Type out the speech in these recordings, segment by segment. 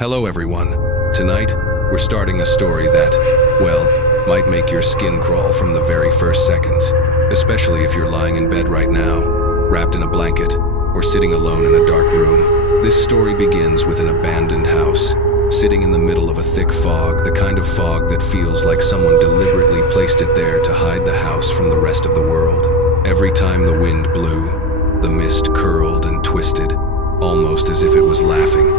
Hello everyone. Tonight, we're starting a story that, well, might make your skin crawl from the very first seconds, especially if you're lying in bed right now, wrapped in a blanket, or sitting alone in a dark room. This story begins with an abandoned house, sitting in the middle of a thick fog, the kind of fog that feels like someone deliberately placed it there to hide the house from the rest of the world. Every time the wind blew, the mist curled and twisted, almost as if it was laughing.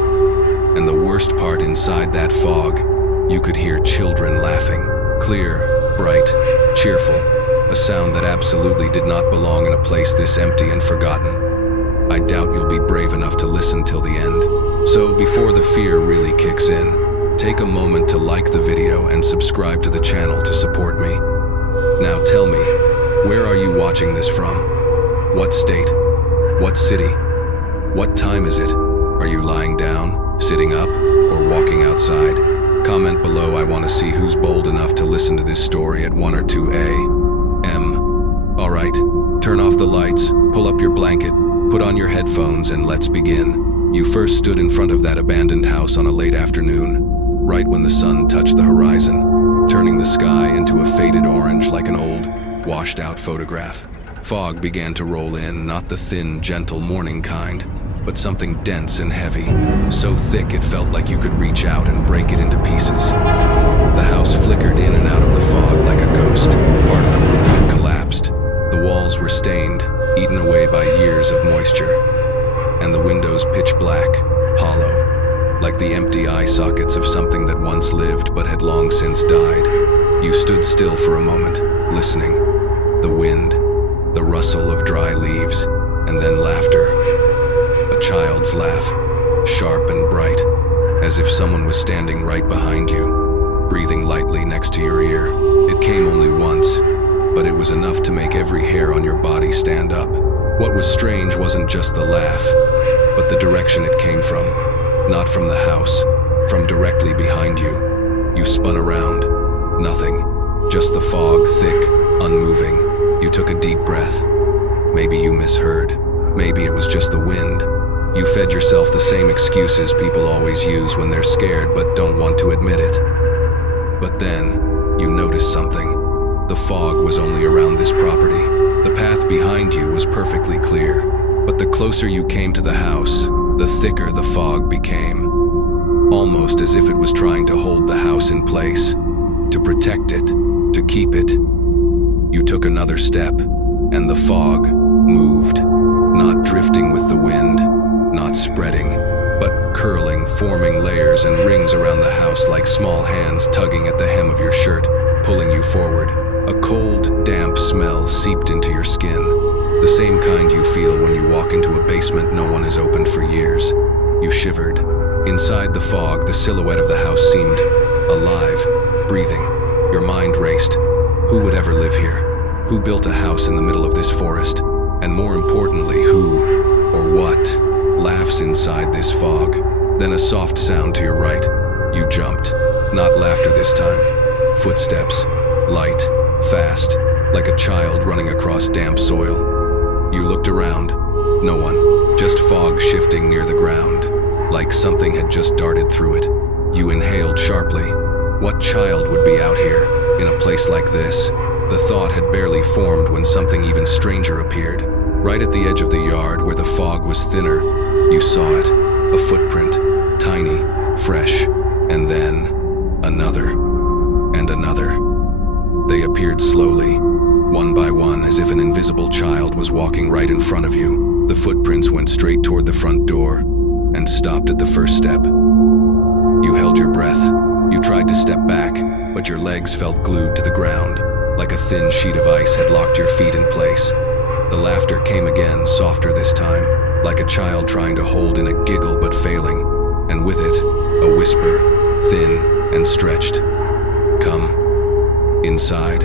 And the worst part, inside that fog, you could hear children laughing. Clear, bright, cheerful, a sound that absolutely did not belong in a place this empty and forgotten. I doubt you'll be brave enough to listen till the end. So before the fear really kicks in, take a moment to like the video and subscribe to the channel to support me. Now tell me, where are you watching this from? What state? What city? What time is it? Are you lying down, sitting up, or walking outside? Comment below. I want to see who's bold enough to listen to this story at 1 or 2 a.m. Alright, turn off the lights, pull up your blanket, put on your headphones, and let's begin. You first stood in front of that abandoned house on a late afternoon, right when the sun touched the horizon, turning the sky into a faded orange like an old, washed-out photograph. Fog began to roll in, not the thin, gentle morning kind, but something dense and heavy, so thick it felt like you could reach out and break it into pieces. The house flickered in and out of the fog like a ghost. Part of the roof had collapsed. The walls were stained, eaten away by years of moisture, and the windows pitch black, hollow, like the empty eye sockets of something that once lived but had long since died. You stood still for a moment, listening. The wind, the rustle of dry leaves, and then laughter. A child's laugh, sharp and bright, as if someone was standing right behind you, breathing lightly next to your ear. It came only once, but it was enough to make every hair on your body stand up. What was strange wasn't just the laugh, but the direction it came from. Not from the house, from directly behind you. You spun around. Nothing. Just the fog, thick, unmoving. You took a deep breath. Maybe you misheard. Maybe it was just the wind. You fed yourself the same excuses people always use when they're scared but don't want to admit it. But then, you noticed something. The fog was only around this property. The path behind you was perfectly clear. But the closer you came to the house, the thicker the fog became. Almost as if it was trying to hold the house in place, to protect it, to keep it. You took another step, and the fog moved, not drifting with the wind, not spreading, but curling, forming layers and rings around the house like small hands tugging at the hem of your shirt, pulling you forward. A cold, damp smell seeped into your skin, the same kind you feel when you walk into a basement no one has opened for years. You shivered. Inside the fog, the silhouette of the house seemed alive, breathing. Your mind raced. Who would ever live here? Who built a house in the middle of this forest? And more importantly, who, or what, laughs inside this fog? Then a soft sound to your right. You jumped. Not laughter this time. Footsteps. Light. Fast. Like a child running across damp soil. You looked around. No one. Just fog shifting near the ground. Like something had just darted through it. You inhaled sharply. What child would be out here, in a place like this? The thought had barely formed when something even stranger appeared. Right at the edge of the yard, where the fog was thinner, you saw it. A footprint, tiny, fresh, and then another, and another. They appeared slowly, one by one, as if an invisible child was walking right in front of you. The footprints went straight toward the front door and stopped at the first step. You held your breath. You tried to step back, but your legs felt glued to the ground, like a thin sheet of ice had locked your feet in place. The laughter came again, softer this time, like a child trying to hold in a giggle but failing, and with it, a whisper, thin and stretched. Come inside.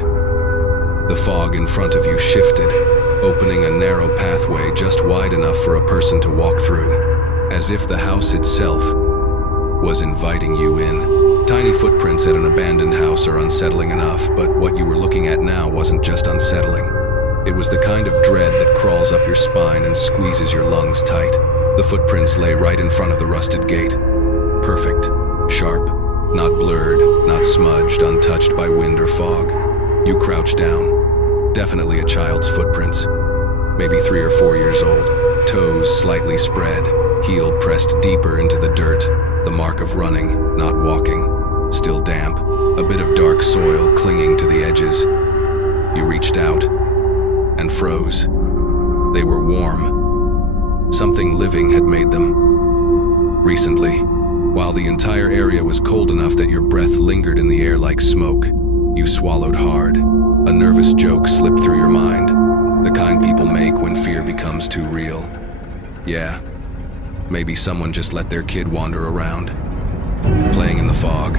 The fog in front of you shifted, opening a narrow pathway just wide enough for a person to walk through, as if the house itself was inviting you in. Tiny footprints at an abandoned house are unsettling enough, but what you were looking at now wasn't just unsettling. It was the kind of dread that crawls up your spine and squeezes your lungs tight. The footprints lay right in front of the rusted gate. Perfect. Not blurred, not smudged, untouched by wind or fog. You crouch down. Definitely a child's footprints. Maybe 3 or 4 years old. Toes slightly spread, heel pressed deeper into the dirt. The mark of running, not walking. Still damp. A bit of dark soil clinging to the edges. You reached out and froze. They were warm. Something living had made them. Recently, while the entire area was cold enough that your breath lingered in the air like smoke, you swallowed hard. A nervous joke slipped through your mind, the kind people make when fear becomes too real. Yeah, maybe someone just let their kid wander around. Playing in the fog,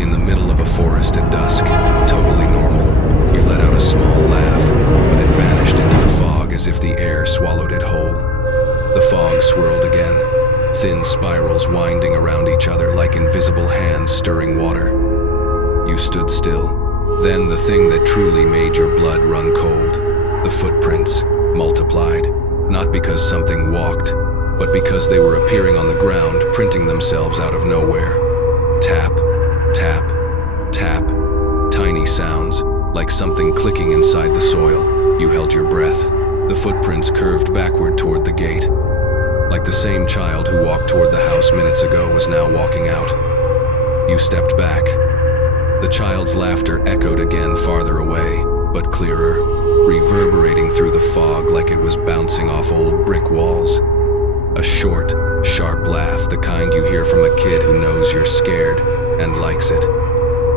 in the middle of a forest at dusk, totally normal. You let out a small laugh, but it vanished into the fog as if the air swallowed it whole. The fog swirled again, thin spirals winding around each other like invisible hands stirring water. You stood still. Then the thing that truly made your blood run cold, the footprints, multiplied, not because something walked, but because they were appearing on the ground, printing themselves out of nowhere. Tap, tap, tap. Tiny sounds, like something clicking inside the soil. You held your breath. The footprints curved backward toward the gate. Like the same child who walked toward the house minutes ago was now walking out. You stepped back. The child's laughter echoed again farther away, but clearer, reverberating through the fog like it was bouncing off old brick walls. A short, sharp laugh, the kind you hear from a kid who knows you're scared and likes it.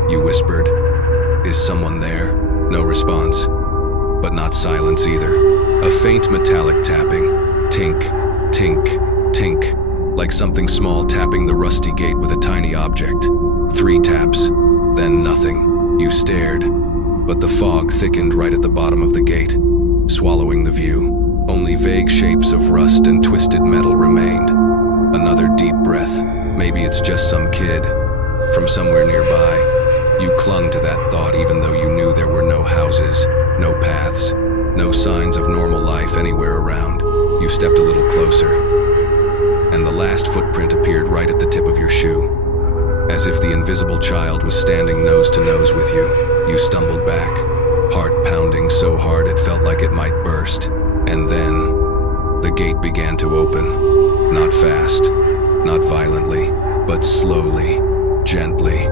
You whispered, "Is someone there?" No response, but not silence either. A faint metallic tapping, tink, tink, tink, like something small tapping the rusty gate with a tiny object. 3 taps, then nothing. You stared, but the fog thickened right at the bottom of the gate, swallowing the view. Only vague shapes of rust and twisted metal remained. Another deep breath. Maybe it's just some kid from somewhere nearby. You clung to that thought even though you knew there were no houses, no paths, no signs of normal life anywhere around. You stepped a little closer, and the last footprint appeared right at the tip of your shoe. As if the invisible child was standing nose to nose with you, you stumbled back, heart pounding so hard it felt like it might burst. And then, the gate began to open. Not fast, not violently, but slowly, gently,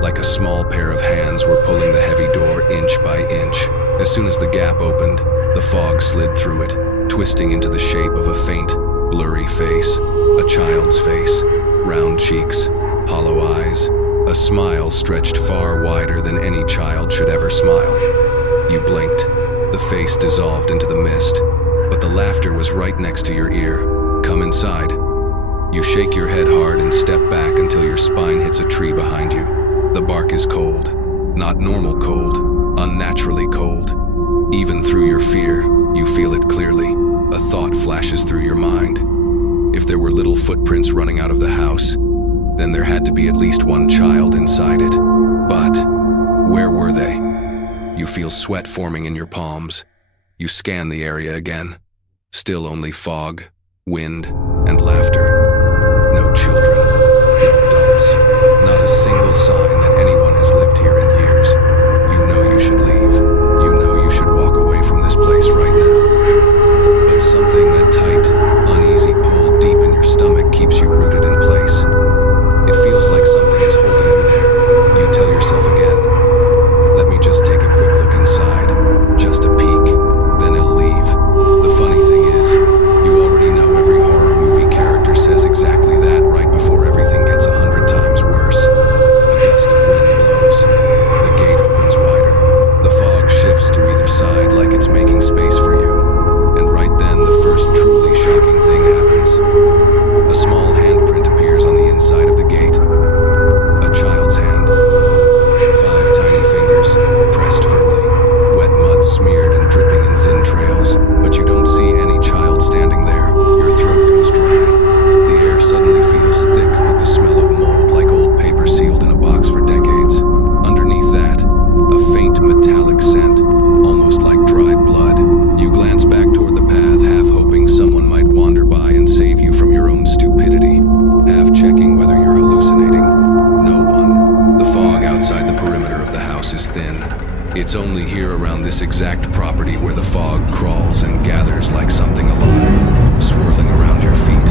like a small pair of hands were pulling the heavy door inch by inch. As soon as the gap opened, the fog slid through it, twisting into the shape of a faint, blurry face, a child's face, round cheeks, hollow eyes, a smile stretched far wider than any child should ever smile. You blinked. The face dissolved into the mist, but the laughter was right next to your ear. "Come inside." You shake your head hard and step back until your spine hits a tree behind you. The bark is cold, not normal cold, unnaturally cold. Even through your fear, you feel it clearly. A thought flashes through your mind. If there were little footprints running out of the house, then there had to be at least one child inside it. But where were they? You feel sweat forming in your palms. You scan the area again. Still only fog, wind, and laughter. No children, no adults. Not a single sign that anyone has lived here in years. You know you should leave. You know you should walk away from this place right now. But something, that tight, uneasy pull deep in your stomach, keeps you rooted in place. It feels like something is holding you there. You tell yourself again, "Let me just take a quick look inside. Just a peek. Then he'll leave." The funny thing is, you already know every horror movie character says exactly that right before It's only here around this exact property where the fog crawls and gathers like something alive, swirling around your feet.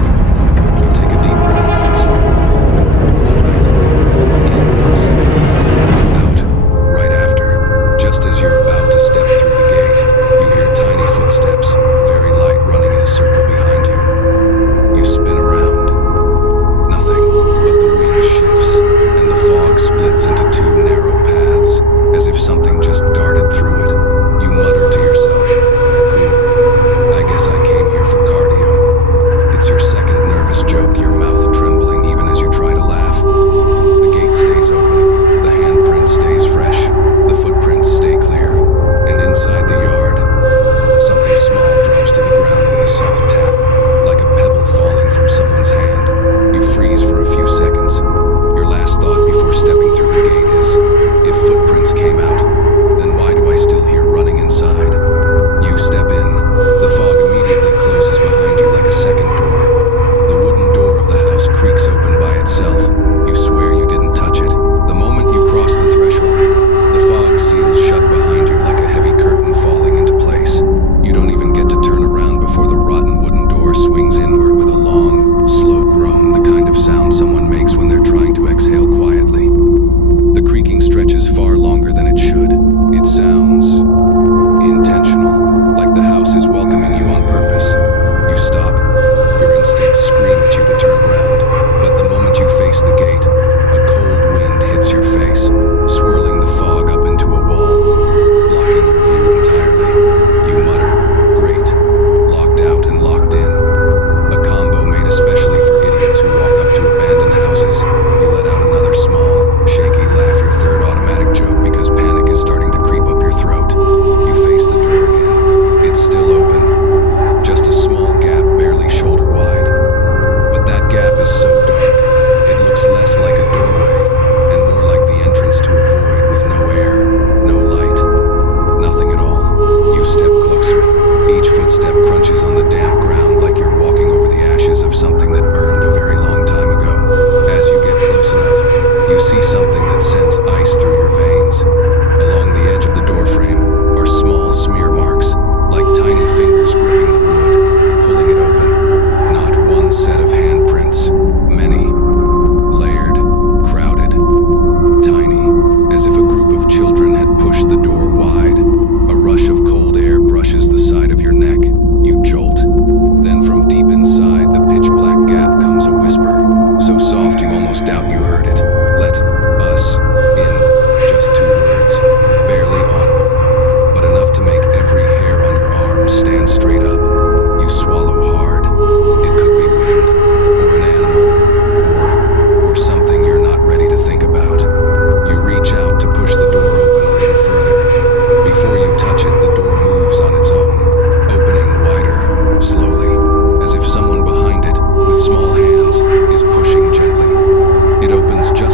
You take a deep breath and whisper, "All right." In for a second. Out. Right after. Just as you're about to step through the gate, you hear tiny footsteps, very light, running in a circle behind you. You spin around. Nothing, but the wind shifts, and the fog splits into two narrow paths, as if something just darted through it. You mutter to yourself, "Cool. I guess I came here for cardio." It's your second nervous joke, your mouth trembling even as you try to laugh. The gate stays open, the handprint stays fresh, the footprints stay clear, and inside the yard, something small drops to the ground with a soft tap, like a pebble falling from someone's hand. You freeze for a few seconds. Your last thought before stepping through the gate is, if footprints came out, then why do I still hear running inside? You step in. The fog immediately closes behind you like a second door. The wooden door of the house creaks open by itself. You swear you didn't touch it. The moment you cross the threshold, the fog seals shut behind you like a heavy curtain falling into place. You don't even get to turn around before the rotten wooden door swings inward with a long, slow groan, the kind of sound someone makes when they're trying to exhale quietly. The creaking stretches far longer than it should. It sounds intentional, like the house is welcoming you on purpose. You stop. Your instincts scream at you to turn around, but the moment you face the gate, a cold wind hits your face, swirling the fog up into a wall, blocking your view entirely. You mutter, "Great. Locked out and locked in." A combo made especially for idiots who walk up to abandoned houses. You let out another small, shaky laugh, your third automatic joke, because panic is starting to creep up your throat. You face the door again. It's still open. Just a small gap, barely shoulder wide. But that gap is so dark, it looks less like a doorway and more like the entrance to a void with no air, no light, nothing at all. You step closer. Each footstep crunches on the damp ground like you're walking over the ashes of something that burned a very long time ago. As you get close enough, you see something that sends ice through your veins. Along the edge of the doorframe are small smear marks, like tiny fingers gripping the wood, pulling it open. Not one set of handprints, many, layered, crowded, tiny, as if a group of children had pushed the door wide. A rush of cold air brushes the side of your neck. You jolt. Then from deep inside the pitch-black gap comes a whisper, so soft you almost doubt you heard it. "Let us in." Just two words, barely audible, but enough to make every hair on your arm stand straight up. You swallow hard. It could be wind, or an animal, or something you're not ready to think about. You reach out to push the door open a little further. Before you touch it, the door moves on its own, opening wider, slowly, as if someone behind it, with small hands, is pushing gently. It opens just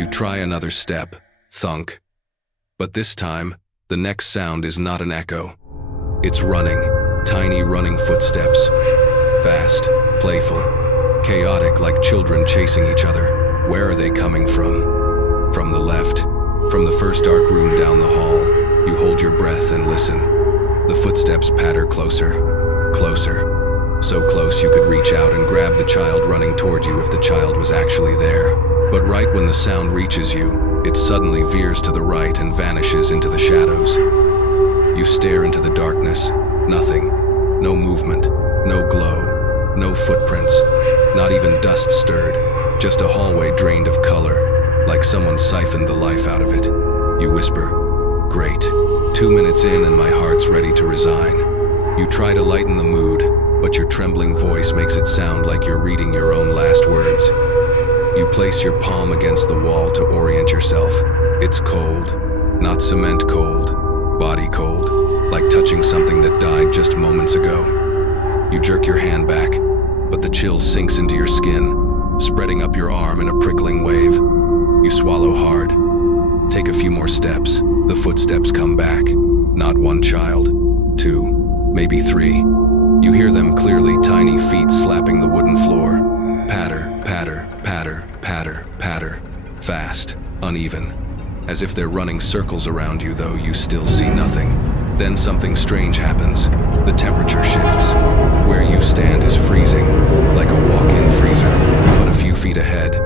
You try another step, thunk. But this time, the next sound is not an echo. It's running, tiny running footsteps. Fast, playful, chaotic like children chasing each other. Where are they coming from? From the left, from the first dark room down the hall. You hold your breath and listen. The footsteps patter closer, closer. So close you could reach out and grab the child running toward you if the child was actually there. But right when the sound reaches you, it suddenly veers to the right and vanishes into the shadows. You stare into the darkness. Nothing. No movement. No glow. No footprints. Not even dust stirred. Just a hallway drained of color, like someone siphoned the life out of it. You whisper, "Great." 2 minutes in and my heart's ready to resign. You try to lighten the mood, but your trembling voice makes it sound like you're reading your own last words. You place your palm against the wall to orient yourself. It's cold. Not cement cold. Body cold. Like touching something that died just moments ago. You jerk your hand back, but the chill sinks into your skin, spreading up your arm in a prickling wave. You swallow hard. Take a few more steps. The footsteps come back. Not one child. 2, maybe 3. You hear them clearly, tiny feet slapping the wooden floor. Patter, patter, patter, patter, patter. Fast, uneven. As if they're running circles around you, though you still see nothing. Then something strange happens. The temperature shifts. Where you stand is freezing, like a walk-in freezer. But a few feet ahead,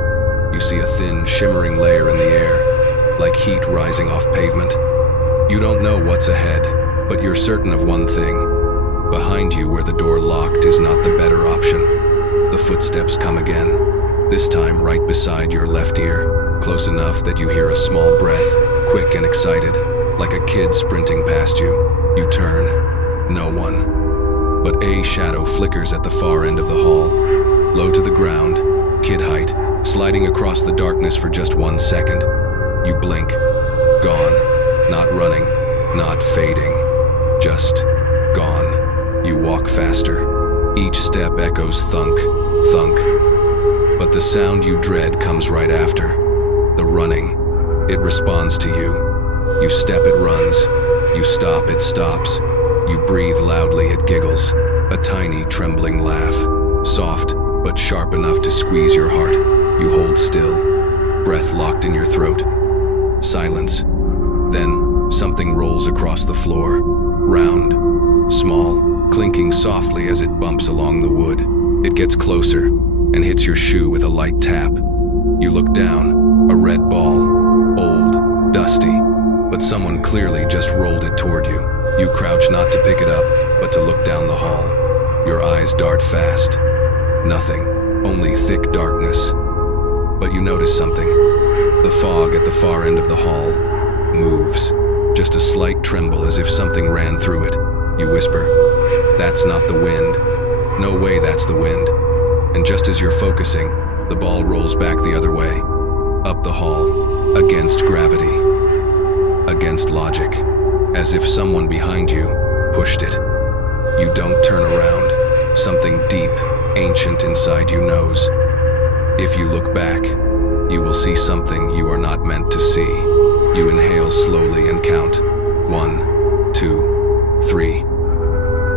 you see a thin, shimmering layer in the air, like heat rising off pavement. You don't know what's ahead, but you're certain of one thing. Behind you, where the door locked, is not the better option. The footsteps come again, this time right beside your left ear, close enough that you hear a small breath, quick and excited, like a kid sprinting past you. You turn. No one. But a shadow flickers at the far end of the hall, low to the ground, kid height, sliding across the darkness for just 1 second. You blink. Gone. Not running. Not fading. Just gone. You walk faster. Each step echoes thunk, thunk. But the sound you dread comes right after. The running. It responds to you. You step, it runs. You stop, it stops. You breathe loudly, it giggles. A tiny, trembling laugh. Soft, but sharp enough to squeeze your heart. You hold still. Breath locked in your throat. Silence. Then, something rolls across the floor. Round. Small. Clinking softly as it bumps along the wood. It gets closer and hits your shoe with a light tap. You look down. A red ball. Old. Dusty. But someone clearly just rolled it toward you. You crouch not to pick it up, but to look down the hall. Your eyes dart fast. Nothing. Only thick darkness. But you notice something. The fog at the far end of the hall moves. Just a slight tremble as if something ran through it. You whisper, "That's not the wind. No way that's the wind." And just as you're focusing, the ball rolls back the other way. Up the hall. Against gravity. Against logic. As if someone behind you pushed it. You don't turn around. Something deep, ancient inside you knows. If you look back, you will see something you are not meant to see. You inhale slowly and count. 1, 2, 3.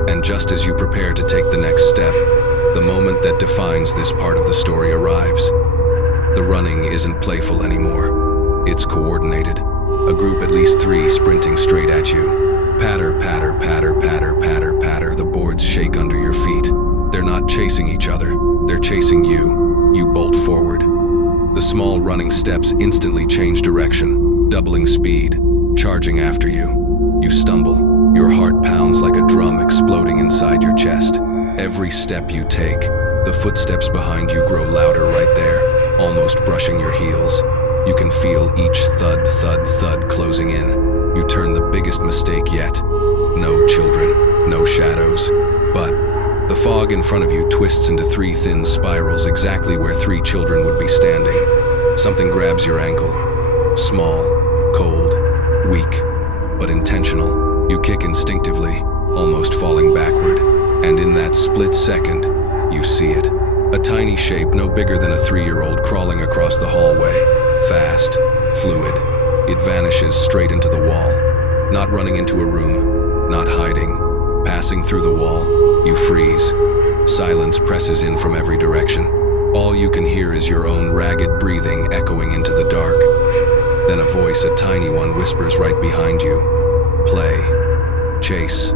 And just as you prepare to take the next step, the moment that defines this part of the story arrives. The running isn't playful anymore. It's coordinated. A group, at least 3, sprinting straight at you. Patter, patter, patter, patter, patter, patter. The boards shake under your feet. They're not chasing each other. They're chasing you. You bolt forward. The small running steps instantly change direction, doubling speed, charging after you. You stumble. Your heart pounds like a drum exploding inside your chest. Every step you take, the footsteps behind you grow louder right there, almost brushing your heels. You can feel each thud, thud, thud closing in. You turn the biggest mistake yet. No children, no shadows. But the fog in front of you twists into 3 thin spirals exactly where 3 children would be standing. Something grabs your ankle. Small, cold, weak, but intentional. You kick instinctively, almost falling backward. And in that split second, you see it. A tiny shape no bigger than a 3-year-old crawling across the hallway. Fast, fluid. It vanishes straight into the wall. Not running into a room, not hiding. Passing through the wall, you freeze. Silence presses in from every direction. All you can hear is your own ragged breathing echoing into the dark. Then a voice, a tiny one, whispers right behind you. Play. Chase.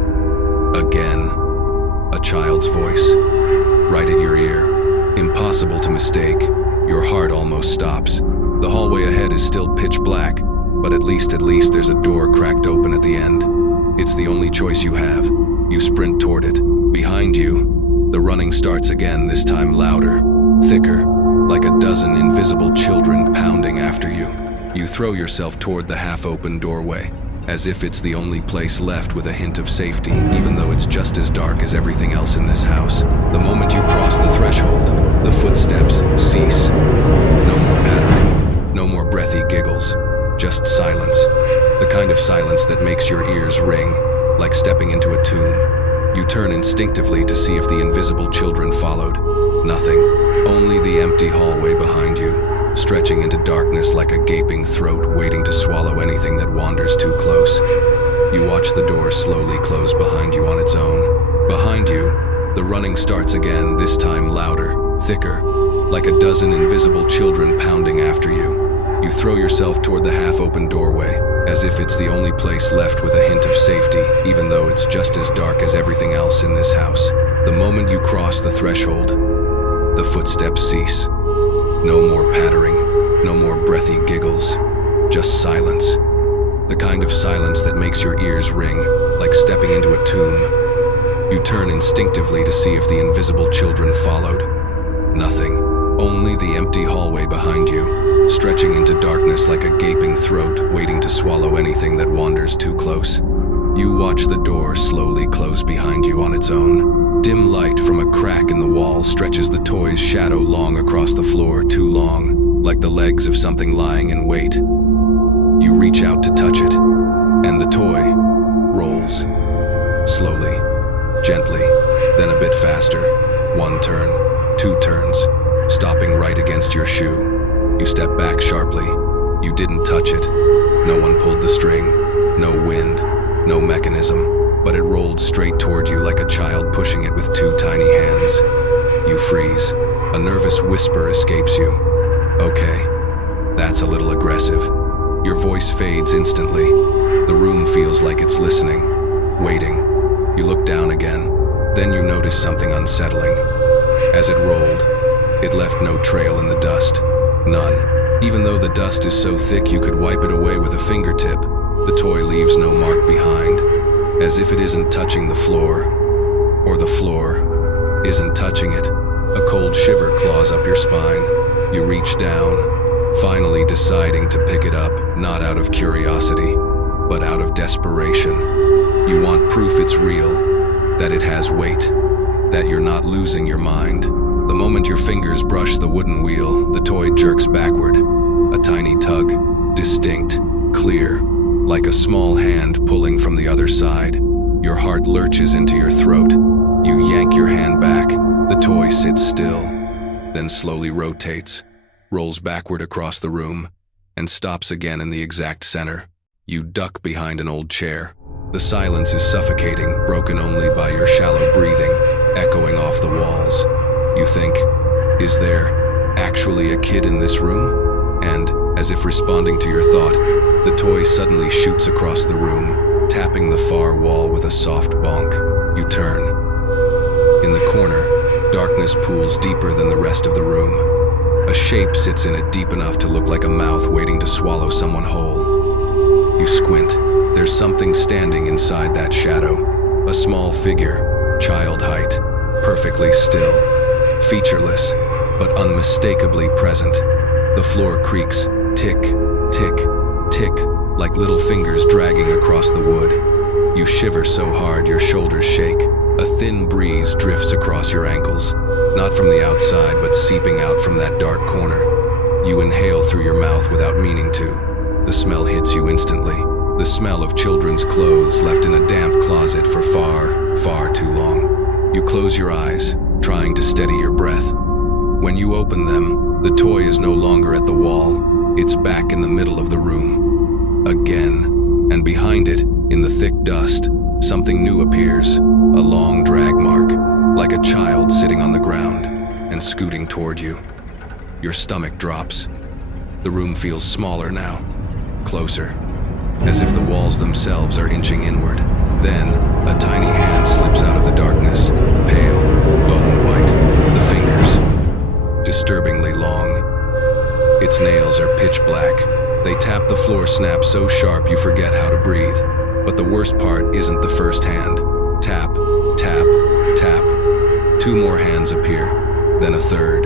Again. A child's voice. Right at your ear. Impossible to mistake. Your heart almost stops. The hallway ahead is still pitch black, but at least there's a door cracked open at the end. It's the only choice you have. You sprint toward it. Behind you, the running starts again, this time louder, thicker, like a dozen invisible children pounding after you. You throw yourself toward the half-open doorway, as if it's the only place left with a hint of safety, even though it's just as dark as everything else in this house. The moment you cross the threshold, the footsteps cease. No more pattering, no more breathy giggles, just silence. The kind of silence that makes your ears ring, like stepping into a tomb. You turn instinctively to see if the invisible children followed. Nothing, only the empty hallway behind you, stretching into darkness like a gaping throat waiting to swallow anything that wanders too close. You watch the door slowly close behind you on its own. Behind you, the running starts again, this time louder, thicker, like a dozen invisible children pounding after you. You throw yourself toward the half-open doorway, as if it's the only place left with a hint of safety, even though it's just as dark as everything else in this house. The moment you cross the threshold, the footsteps cease. No more pattering, no more breathy giggles, just silence. The kind of silence that makes your ears ring, like stepping into a tomb. You turn instinctively to see if the invisible children followed. Nothing, only the empty hallway behind you, stretching into darkness like a gaping throat waiting to swallow anything that wanders too close. You watch the door slowly close behind you on its own. Dim light from a crack in the wall stretches the toy's shadow long across the floor, too long, like the legs of something lying in wait. You reach out to touch it, and the toy rolls. Slowly, gently, then a bit faster. 1 turn, 2 turns, stopping right against your shoe. You step back sharply. You didn't touch it. No one pulled the string. No wind. No mechanism. But it rolled straight toward you like a child pushing it with 2 tiny hands. You freeze. A nervous whisper escapes you. Okay, that's a little aggressive. Your voice fades instantly. The room feels like it's listening, waiting. You look down again. Then you notice something unsettling. As it rolled, it left no trail in the dust. None. Even though the dust is so thick you could wipe it away with a fingertip, the toy leaves no mark behind, as if it isn't touching the floor, or the floor isn't touching it. A cold shiver claws up your spine. You reach down, finally deciding to pick it up, not out of curiosity, but out of desperation. You want proof it's real, that it has weight, that you're not losing your mind. The moment your fingers brush the wooden wheel, the toy jerks backward. A tiny tug, distinct, clear, like a small hand pulling from the other side. Your heart lurches into your throat. You yank your hand back. The toy sits still, then slowly rotates, rolls backward across the room, and stops again in the exact center. You duck behind an old chair. The silence is suffocating, broken only by your shallow breathing, echoing off the walls. You think, is there actually a kid in this room? And, as if responding to your thought, the toy suddenly shoots across the room, tapping the far wall with a soft bonk. You turn. In the corner, darkness pools deeper than the rest of the room. A shape sits in it deep enough to look like a mouth waiting to swallow someone whole. You squint. There's something standing inside that shadow. A small figure, child height, perfectly still, featureless, but unmistakably present. The floor creaks, tick, tick, tick, like little fingers dragging across the wood. You shiver so hard your shoulders shake. A thin breeze drifts across your ankles, not from the outside but seeping out from that dark corner. You inhale through your mouth without meaning to. The smell hits you instantly. The smell of children's clothes left in a damp closet for far, far too long. You close your eyes, trying to steady your breath. When you open them, the toy is no longer at the wall. It's back in the middle of the room. Again. And behind it, in the thick dust, something new appears. A long drag mark, like a child sitting on the ground and scooting toward you. Your stomach drops. The room feels smaller now, closer, as if the walls themselves are inching inward. Then, a tiny hand slips out of the darkness, pale, bone white, the fingers disturbingly long. Its nails are pitch black. They tap the floor snap so sharp you forget how to breathe. But the worst part isn't the first hand. Tap, tap, tap. Two more hands appear, then a third,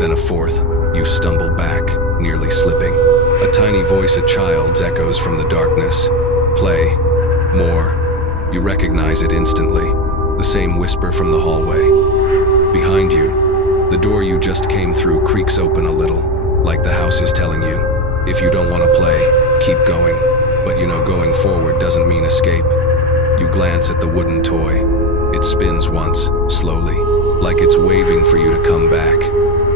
then a fourth. You stumble back, nearly slipping. A tiny voice, a child's, echoes from the darkness. Play. More. You recognize it instantly. The same whisper from the hallway. Behind you, the door you just came through creaks open a little, like the house is telling you, if you don't want to play, keep going. But you know going forward doesn't mean escape. You glance at the wooden toy. It spins once, slowly, like it's waving for you to come back.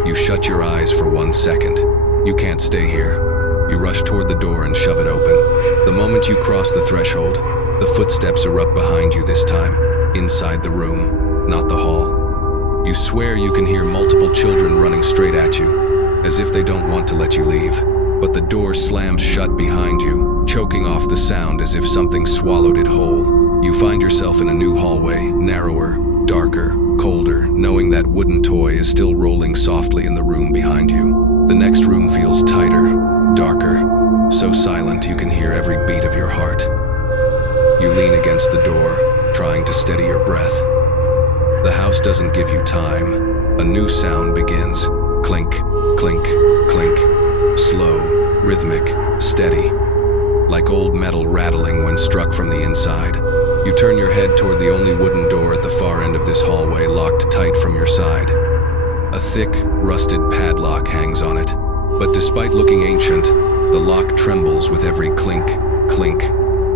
You shut your eyes for 1 second. You can't stay here. You rush toward the door and shove it open. The moment you cross the threshold, the footsteps erupt behind you this time, inside the room, not the hall. You swear you can hear multiple children running straight at you, as if they don't want to let you leave. But the door slams shut behind you, choking off the sound as if something swallowed it whole. You find yourself in a new hallway, narrower, darker, colder, knowing that wooden toy is still rolling softly in the room behind you. The next room feels tighter, darker, so silent you can hear every beat of your heart. You lean against the door, trying to steady your breath. The house doesn't give you time. A new sound begins. Clink, clink, clink. Slow, rhythmic, steady. Like old metal rattling when struck from the inside. You turn your head toward the only wooden door at the far end of this hallway, locked tight from your side. A thick, rusted padlock hangs on it. But despite looking ancient, the lock trembles with every clink, clink,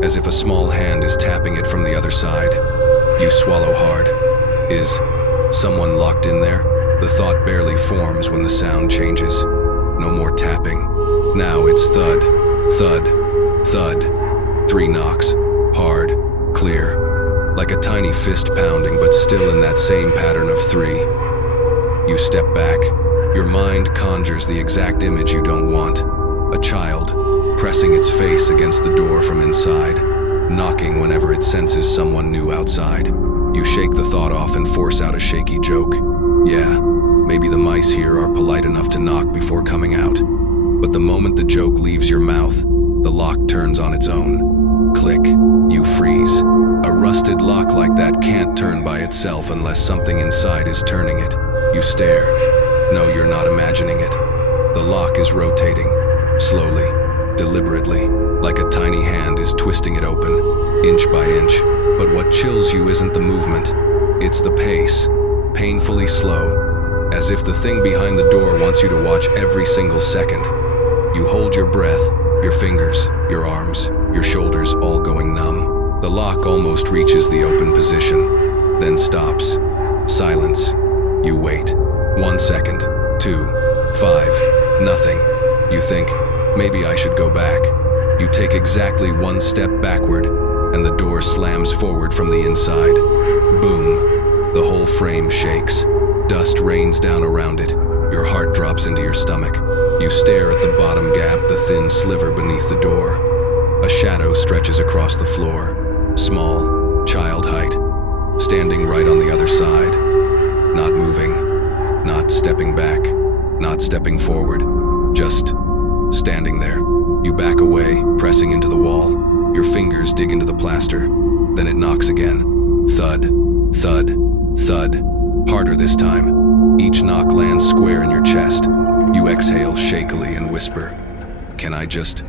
as if a small hand is tapping it from the other side. You swallow hard. Is someone locked in there? The thought barely forms when the sound changes. No more tapping. Now it's thud, thud, thud. 3 knocks. Hard, clear. Like a tiny fist pounding, but still in that same pattern of 3. You step back. Your mind conjures the exact image you don't want. A child, pressing its face against the door from inside, knocking whenever it senses someone new outside. You shake the thought off and force out a shaky joke. Yeah, maybe the mice here are polite enough to knock before coming out. But the moment the joke leaves your mouth, the lock turns on its own. Click, you freeze. A rusted lock like that can't turn by itself unless something inside is turning it. You stare. No, you're not imagining it. The lock is rotating, slowly, deliberately, like a tiny hand is twisting it open, inch by inch. But what chills you isn't the movement, it's the pace, painfully slow, as if the thing behind the door wants you to watch every single second. You hold your breath, your fingers, your arms, your shoulders all going numb. The lock almost reaches the open position, then stops. Silence. You wait. 1 second, 2, 5, nothing. You think, maybe I should go back. You take exactly 1 step backward, and the door slams forward from the inside. Boom. The whole frame shakes. Dust rains down around it. Your heart drops into your stomach. You stare at the bottom gap, the thin sliver beneath the door. A shadow stretches across the floor. Small, child height. Standing right on the other side. Not moving. Not stepping back, not stepping forward, just standing there. You back away, pressing into the wall. Your fingers dig into the plaster. Then it knocks again. Thud, thud, thud. Harder this time. Each knock lands square in your chest. You exhale shakily and whisper, "Can I just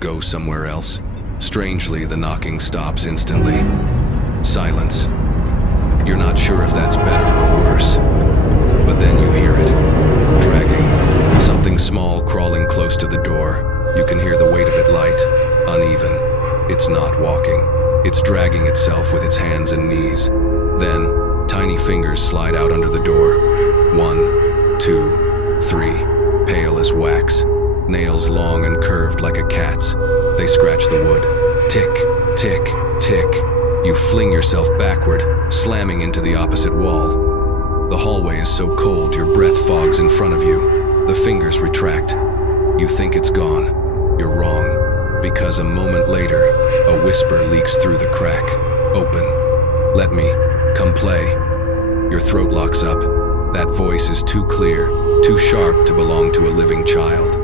go somewhere else?" Strangely, the knocking stops instantly. Silence. You're not sure if that's better or worse. But then you hear it, dragging, something small crawling close to the door. You can hear the weight of it light, uneven. It's not walking. It's dragging itself with its hands and knees. Then, tiny fingers slide out under the door. 1, 2, 3, pale as wax. nails long and curved like a cat's. They scratch the wood. Tick, tick, tick. You fling yourself backward, slamming into the opposite wall. The hallway is so cold your breath fogs in front of you. The fingers retract. You think it's gone. You're wrong, because a moment later, a whisper leaks through the crack. Open. Let me. Come play. Your throat locks up. That voice is too clear, too sharp to belong to a living child.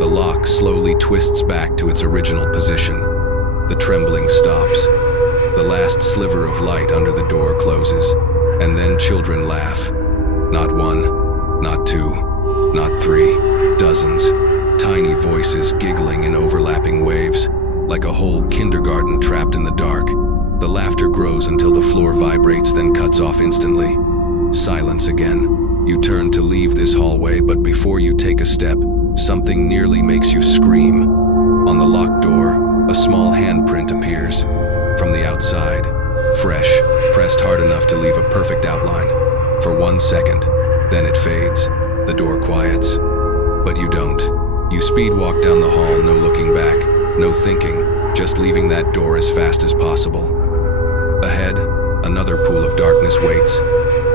The lock slowly twists back to its original position. The trembling stops. The last sliver of light under the door closes, and then children laugh. Not one, not two, not three, dozens. Tiny voices giggling in overlapping waves, like a whole kindergarten trapped in the dark. The laughter grows until the floor vibrates, then cuts off instantly. Silence again. You turn to leave this hallway, but before you take a step, something nearly makes you scream. On the locked door, a small handprint appears. From the outside, fresh, pressed hard enough to leave a perfect outline. For 1 second, then it fades. The door quiets. But you don't. You speed walk down the hall, no looking back, no thinking, just leaving that door as fast as possible. Ahead, another pool of darkness waits,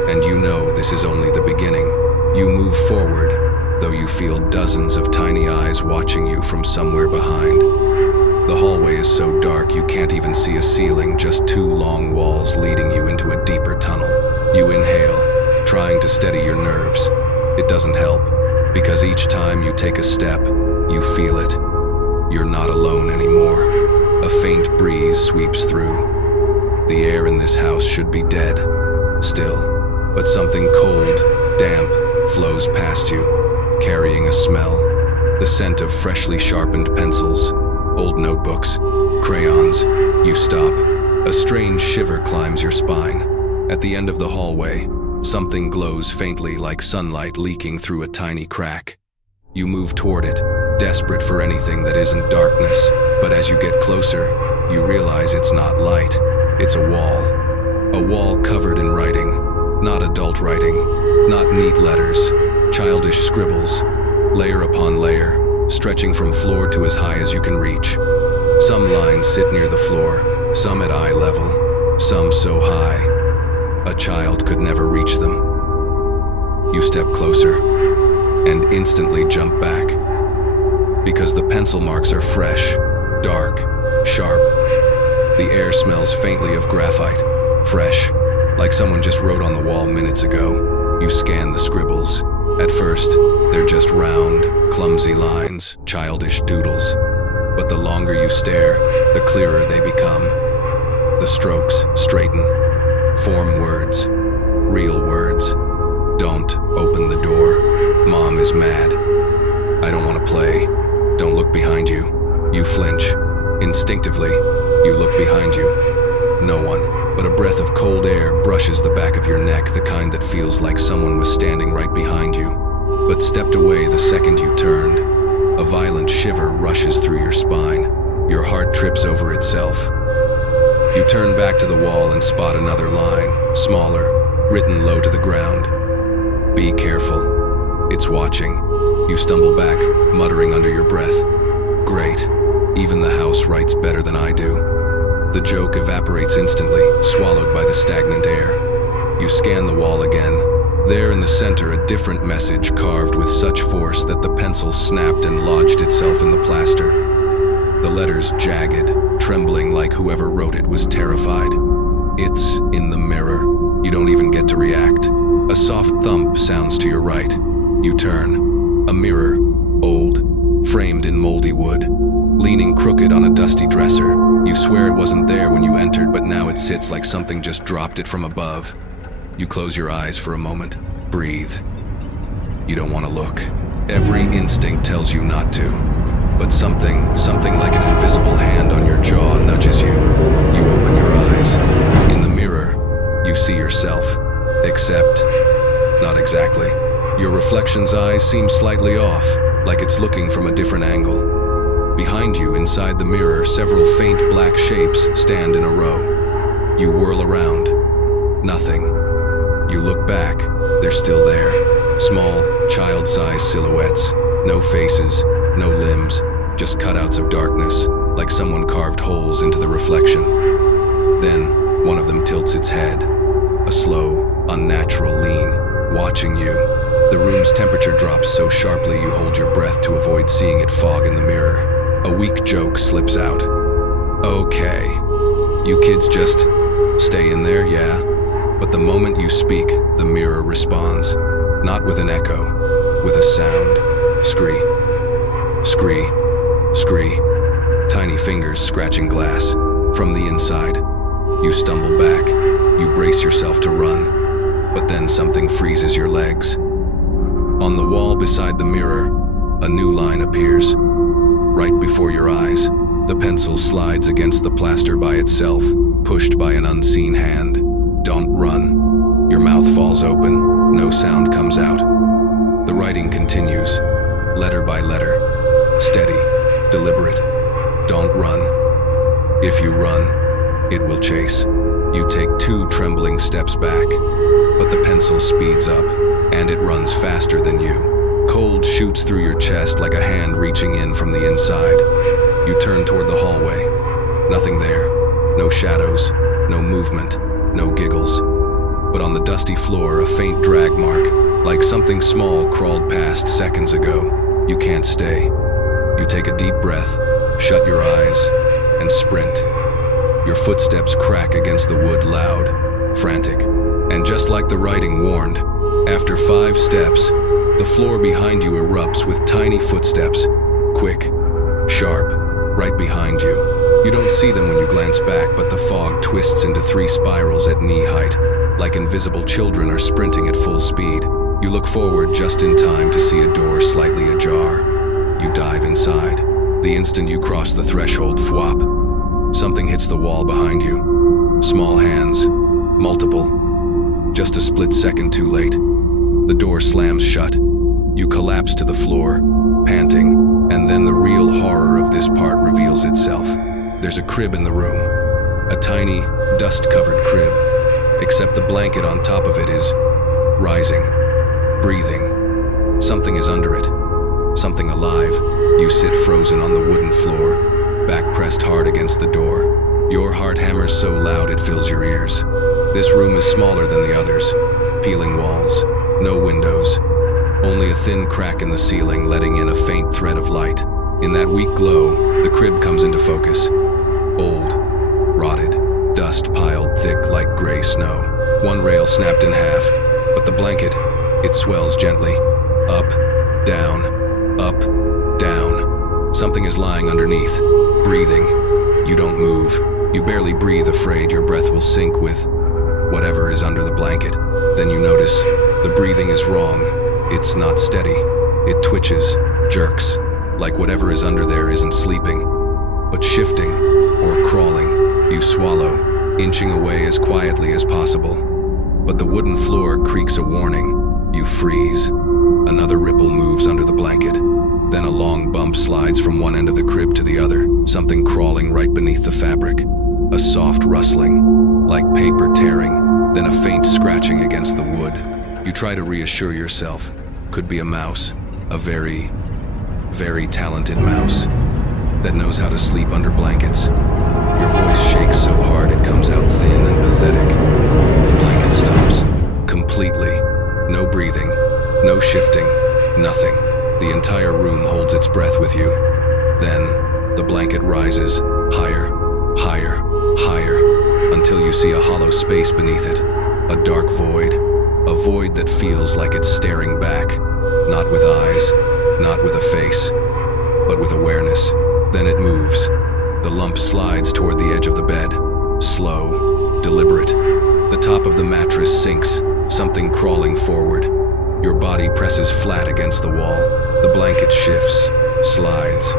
and you know this is only the beginning. You move forward, though you feel dozens of tiny eyes watching you from somewhere behind. The hallway is so dark you can't even see a ceiling, just 2 long walls leading you into a deeper tunnel. You inhale, trying to steady your nerves. It doesn't help, because each time you take a step, you feel it. You're not alone anymore. A faint breeze sweeps through. The air in this house should be dead, still, but something cold, damp, flows past you, carrying a smell. The scent of freshly sharpened pencils, old notebooks, crayons. You stop. A strange shiver climbs your spine. At the end of the hallway, something glows faintly like sunlight leaking through a tiny crack. You move toward it, desperate for anything that isn't darkness. But as you get closer, you realize it's not light. It's a wall. A wall covered in writing. Not adult writing, not neat letters, childish scribbles, layer upon layer, stretching from floor to as high as you can reach. Some lines sit near the floor, some at eye level, some so high, a child could never reach them. You step closer, and instantly jump back, because the pencil marks are fresh, dark, sharp. The air smells faintly of graphite, fresh, like someone just wrote on the wall minutes ago. You scan the scribbles. At first, they're just round, clumsy lines, childish doodles. But the longer you stare, the clearer they become. The strokes straighten, form words, real words. Don't open the door. Mom is mad. I don't want to play. Don't look behind you. You flinch. Instinctively, you look behind you. No one. But a breath of cold air brushes the back of your neck, the kind that feels like someone was standing right behind you, but stepped away the second you turned. A violent shiver rushes through your spine. Your heart trips over itself. You turn back to the wall and spot another line, smaller, written low to the ground. Be careful. It's watching. You stumble back, muttering under your breath. Great. Even the house writes better than I do. The joke evaporates instantly, swallowed by the stagnant air. You scan the wall again. There in the center, a different message carved with such force that the pencil snapped and lodged itself in the plaster. The letters jagged, trembling like whoever wrote it was terrified. It's in the mirror. You don't even get to react. A soft thump sounds to your right. You turn. A mirror, old, framed in moldy wood, leaning crooked on a dusty dresser. You swear it wasn't there when you entered, but now it sits like something just dropped it from above. You close your eyes for a moment. Breathe. You don't want to look. Every instinct tells you not to. But something like an invisible hand on your jaw nudges you. You open your eyes. In the mirror, you see yourself. Except, not exactly. Your reflection's eyes seem slightly off, like it's looking from a different angle. Behind you, inside the mirror, several faint black shapes stand in a row. You whirl around. Nothing. You look back. They're still there. Small, child-sized silhouettes. No faces, No limbs, just cutouts of darkness, like someone carved holes into the reflection. Then, one of them tilts its head, a slow, unnatural lean, watching you. The room's temperature drops so sharply you hold your breath to avoid seeing it fog in the mirror. A weak joke slips out. Okay, you kids just stay in there, yeah? But the moment you speak, the mirror responds. Not with an echo, with a sound. Scree. Scree. Scree. Tiny fingers scratching glass. From the inside. You stumble back. You brace yourself to run. But then something freezes your legs. On the wall beside the mirror, a new line appears. Right before your eyes, the pencil slides against the plaster by itself, pushed by an unseen hand. Don't run. Your mouth falls open. No sound comes out. The writing continues, letter by letter. Steady, deliberate. Don't run. If you run, it will chase. You take 2 trembling steps back, but the pencil speeds up, and it runs faster than you. Cold shoots through your chest like a hand reaching in from the inside. You turn toward the hallway. Nothing there. No shadows, no movement, no giggles. But on the dusty floor, a faint drag mark, like something small crawled past seconds ago. You can't stay. You take a deep breath, shut your eyes, and sprint. Your footsteps crack against the wood loud, frantic. And just like the writing warned, after 5 steps, the floor behind you erupts with tiny footsteps, quick, sharp, right behind you. You don't see them when you glance back, but the fog twists into 3 spirals at knee height, like invisible children are sprinting at full speed. You look forward just in time to see a door slightly ajar. You dive inside. The instant you cross the threshold, thwop. Something hits the wall behind you. Small hands. Multiple. Just a split second too late. The door slams shut. You collapse to the floor, panting, and then the real horror of this part reveals itself. There's a crib in the room. A tiny, dust-covered crib. Except the blanket on top of it is rising, breathing. Something is under it. Something alive. You sit frozen on the wooden floor, back pressed hard against the door. Your heart hammers so loud it fills your ears. This room is smaller than the others. Peeling walls, no windows. Only a thin crack in the ceiling letting in a faint thread of light. In that weak glow, the crib comes into focus. Old, rotted, dust piled thick like gray snow. One rail snapped in half, but the blanket, it swells gently. Up, down, up, down. Something is lying underneath, breathing. You don't move. You barely breathe, afraid your breath will sink with whatever is under the blanket. Then you notice the breathing is wrong. It's not steady. It twitches, jerks, like whatever is under there isn't sleeping, but shifting or crawling. You swallow, inching away as quietly as possible. But the wooden floor creaks a warning. You freeze. Another ripple moves under the blanket. Then a long bump slides from one end of the crib to the other, something crawling right beneath the fabric. A soft rustling, like paper tearing, then a faint scratching against the wood. You try to reassure yourself. Could be a mouse. A very, very talented mouse that knows how to sleep under blankets. Your voice shakes so hard it comes out thin and pathetic. The blanket stops. Completely. No breathing. No shifting. Nothing. The entire room holds its breath with you. Then, the blanket rises. Higher. Higher. Higher. Until you see a hollow space beneath it. A dark void. A void that feels like it's staring back. Not with eyes. Not with a face. But with awareness. Then it moves. The lump slides toward the edge of the bed. Slow, deliberate. The top of the mattress sinks, something crawling forward. Your body presses flat against the wall. The blanket shifts, slides,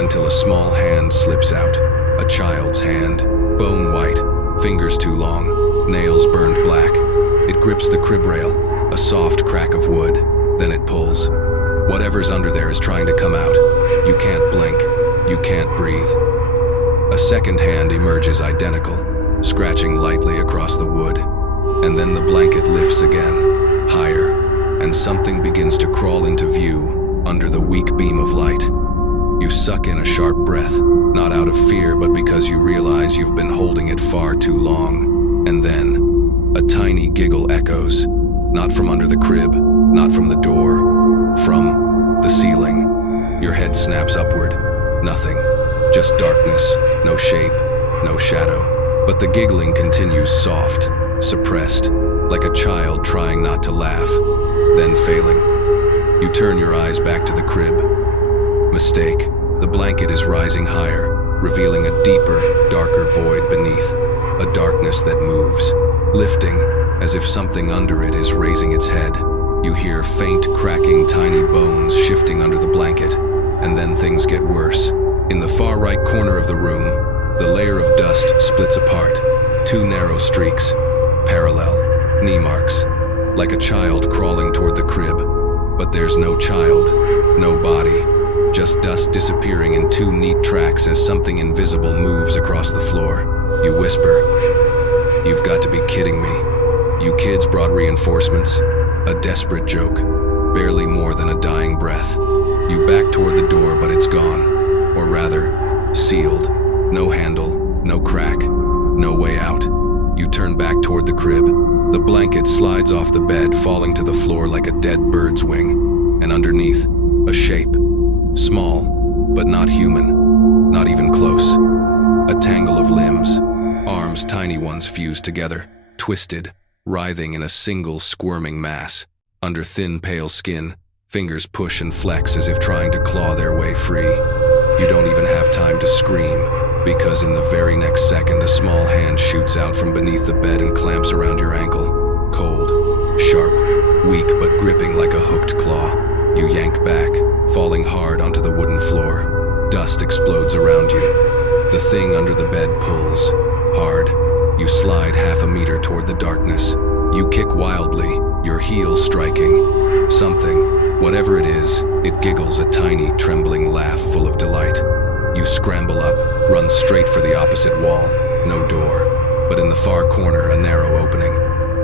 until a small hand slips out. A child's hand, bone white, fingers too long, nails burned black. It grips the crib rail, a soft crack of wood. Then it pulls. Whatever's under there is trying to come out. You can't blink. You can't breathe. A second hand emerges identical, scratching lightly across the wood. And then the blanket lifts again, higher, and something begins to crawl into view under the weak beam of light. suck in a sharp breath, not out of fear but because you realize you've been holding it far too long. And then, a tiny giggle echoes, not from under the crib, not from the door, from the ceiling. Your head snaps upward. Nothing. Just darkness, no shape, no shadow. But the giggling continues soft, suppressed, like a child trying not to laugh, then failing. You turn your eyes back to the crib. Mistake. The blanket is rising higher, revealing a deeper, darker void beneath, a darkness that moves, lifting, as if something under it is raising its head. You hear faint cracking, tiny bones shifting under the blanket, and then things get worse. In the far right corner of the room, the layer of dust splits apart, two narrow streaks, parallel, knee marks, like a child crawling toward the crib. But there's no child, no body, just dust disappearing in two neat tracks as something invisible moves across the floor. You whisper, "You've got to be kidding me. You kids brought reinforcements." A desperate joke, barely more than a dying breath. You back toward the door, but it's gone. Or rather, sealed. No handle, no crack, no way out. You turn back toward the crib. The blanket slides off the bed, falling to the floor like a dead bird's wing. And underneath, a shape. Small, but not human. Not even close. A tangle of limbs. Arms, tiny ones fused together, twisted, writhing in a single squirming mass. Under thin, pale skin, fingers push and flex as if trying to claw their way free. You don't even have time to scream, because in the very next second, a small hand shoots out from beneath the bed and clamps around your ankle. Cold, sharp, weak but gripping like a hooked claw. You yank back, falling hard onto the wooden floor. Dust explodes around you. The thing under the bed pulls, hard. You slide half a meter toward the darkness. You kick wildly, your heel striking. Something, whatever it is, it giggles a tiny, trembling laugh full of delight. You scramble up, run straight for the opposite wall. No door, but in the far corner, a narrow opening.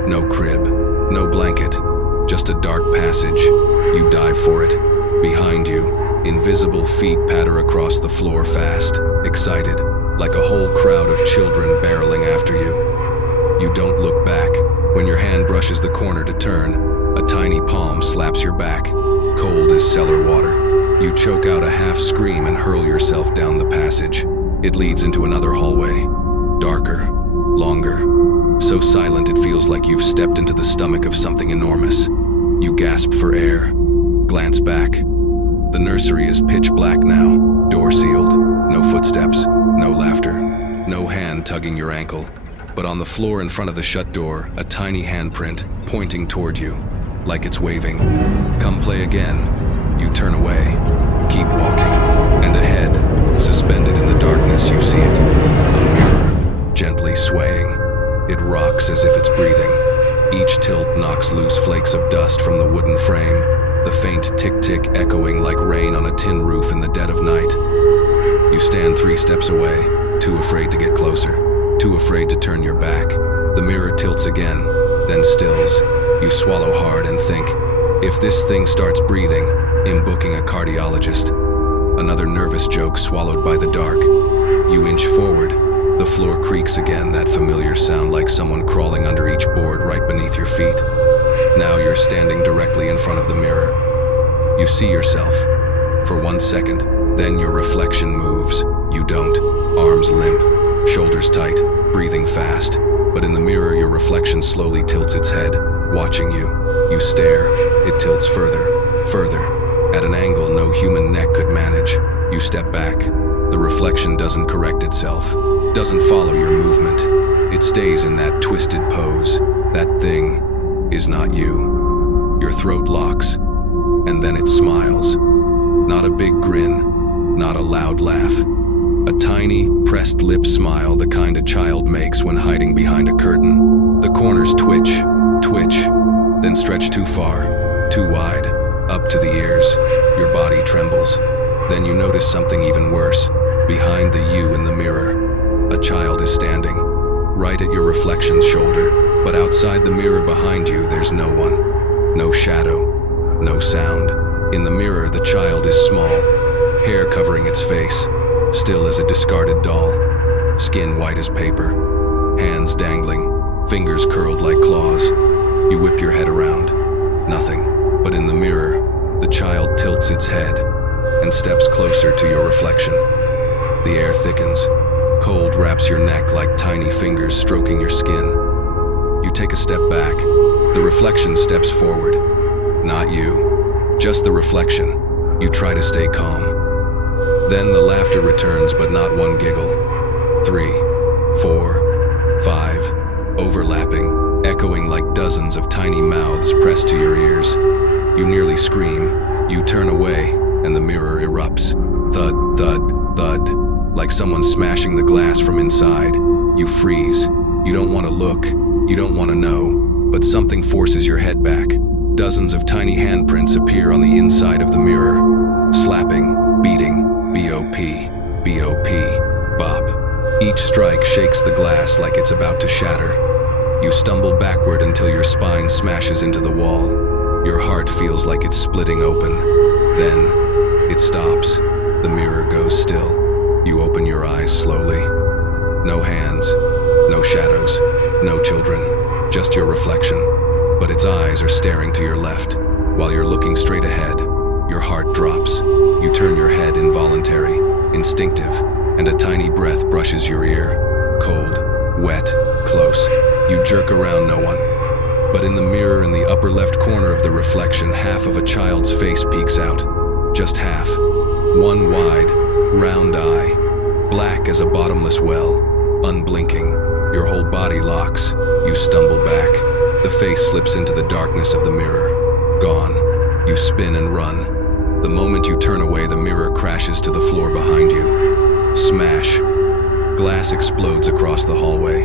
No crib, no blanket, just a dark passage. You dive for it. Behind you, invisible feet patter across the floor fast, excited, like a whole crowd of children barreling after you. You don't look back. When your hand brushes the corner to turn, a tiny palm slaps your back, cold as cellar water. You choke out a half scream and hurl yourself down the passage. It leads into another hallway, darker, longer, so silent it feels like you've stepped into the stomach of something enormous. You gasp for air, glance back. The nursery is pitch black now, door sealed, no footsteps, no laughter, no hand tugging your ankle. But on the floor in front of the shut door, a tiny handprint pointing toward you, like it's waving. Come play again. You turn away, keep walking, and ahead, suspended in the darkness, you see it. A mirror, gently swaying. It rocks as if it's breathing. Each tilt knocks loose flakes of dust from the wooden frame, the faint tick-tick echoing like rain on a tin roof in the dead of night. You stand 3 steps away, too afraid to get closer. Too afraid to turn your back. The mirror tilts again, then stills. You swallow hard and think, if this thing starts breathing, I'm booking a cardiologist. Another nervous joke swallowed by the dark. You inch forward. The floor creaks again, that familiar sound like someone crawling under each board right beneath your feet. Now you're standing directly in front of the mirror. You see yourself. For 1 second, then your reflection moves. You don't. Arms limp. Shoulders tight, breathing fast. But in the mirror, your reflection slowly tilts its head, watching you. You stare. It tilts further, further, at an angle no human neck could manage. You step back. The reflection doesn't correct itself, doesn't follow your movement. It stays in that twisted pose. That thing is not you. Your throat locks, and then it smiles. Not a big grin, not a loud laugh. A tiny, pressed lip smile, the kind a child makes when hiding behind a curtain. The corners twitch, twitch, then stretch too far, too wide, up to the ears. Your body trembles. Then you notice something even worse. Behind the you in the mirror, a child is standing, right at your reflection's shoulder. But outside the mirror behind you, there's no one. No shadow, no sound. In the mirror, the child is small, hair covering its face, still as a discarded doll, skin white as paper, hands dangling, fingers curled like claws. You whip your head around. Nothing. But in the mirror, the child tilts its head and steps closer to your reflection. The air thickens. Cold wraps your neck like tiny fingers stroking your skin. You take a step back. The reflection steps forward. Not you, just the reflection. You try to stay calm. Then the laughter returns, but not one giggle. 3, 4, 5, overlapping, echoing like dozens of tiny mouths pressed to your ears. You nearly scream. You turn away, and the mirror erupts. Thud, thud, thud, like someone smashing the glass from inside. You freeze. You don't want to look. You don't want to know. But something forces your head back. Dozens of tiny handprints appear on the inside of the mirror. Slapping, beating, B-O-P, B-O-P, bop. Each strike shakes the glass like it's about to shatter. You stumble backward until your spine smashes into the wall. Your heart feels like it's splitting open. Then, it stops. The mirror goes still. You open your eyes slowly. No hands, no shadows, no children, just your reflection. But its eyes are staring to your left. While you're looking straight ahead, your heart drops. You turn your head involuntary, instinctive, and a tiny breath brushes your ear. Cold, wet, close. You jerk around, no one. But in the mirror in the upper left corner of the reflection, half of a child's face peeks out. Just half. One wide, round eye, black as a bottomless well, unblinking. Your whole body locks. You stumble back. The face slips into the darkness of the mirror. Gone. You spin and run. The moment you turn away, the mirror crashes to the floor behind you. Smash. Glass explodes across the hallway.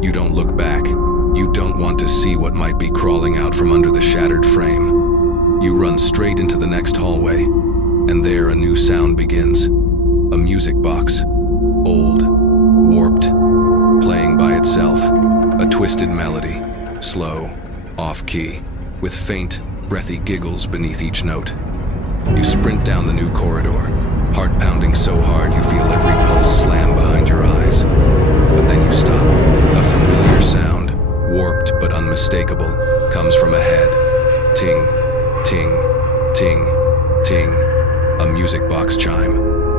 You don't look back. You don't want to see what might be crawling out from under the shattered frame. You run straight into the next hallway, and there a new sound begins. A music box. Old. Warped. Playing by itself. A twisted melody. Slow. Off-key. With faint, breathy giggles beneath each note. You sprint down the new corridor, heart pounding so hard you feel every pulse slam behind your eyes. But then you stop. A familiar sound, warped but unmistakable, comes from ahead. Ting, ting, ting, ting. A music box chime.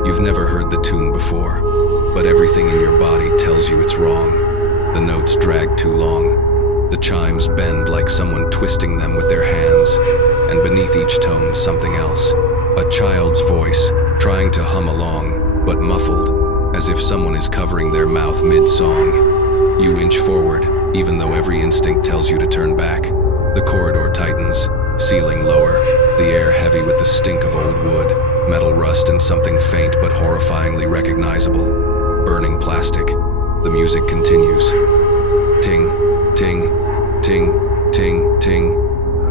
You've never heard the tune before, but everything in your body tells you it's wrong. The notes drag too long. The chimes bend like someone twisting them with their hands, and beneath each tone something else. A child's voice, trying to hum along, but muffled, as if someone is covering their mouth mid-song. You inch forward, even though every instinct tells you to turn back. The corridor tightens, ceiling lower, the air heavy with the stink of old wood, metal rust and something faint but horrifyingly recognizable. Burning plastic. The music continues. Ting, ting, ting, ting, ting.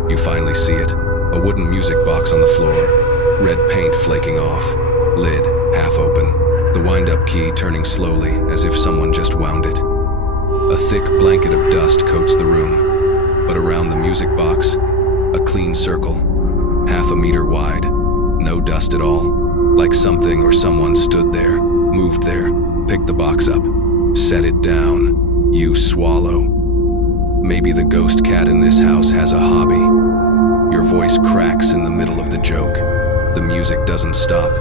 You finally see it. A wooden music box on the floor. Red paint flaking off. Lid, half open. The wind-up key turning slowly, as if someone just wound it. A thick blanket of dust coats the room. But around the music box, a clean circle. Half a meter wide. No dust at all. Like something or someone stood there, moved there, picked the box up, set it down. You swallow. Maybe the ghost cat in this house has a hobby. Your voice cracks in the middle of the joke. The music doesn't stop.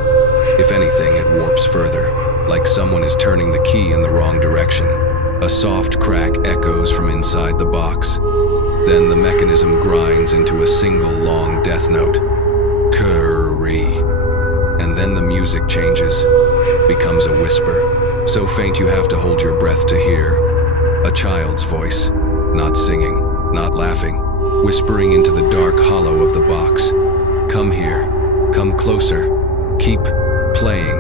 If anything, it warps further, like someone is turning the key in the wrong direction. A soft crack echoes from inside the box. Then the mechanism grinds into a single long death note. Curry. And then the music changes, becomes a whisper, so faint you have to hold your breath to hear. A child's voice, not singing, not laughing, whispering into the dark hollow of the box. Come here, come closer, keep playing.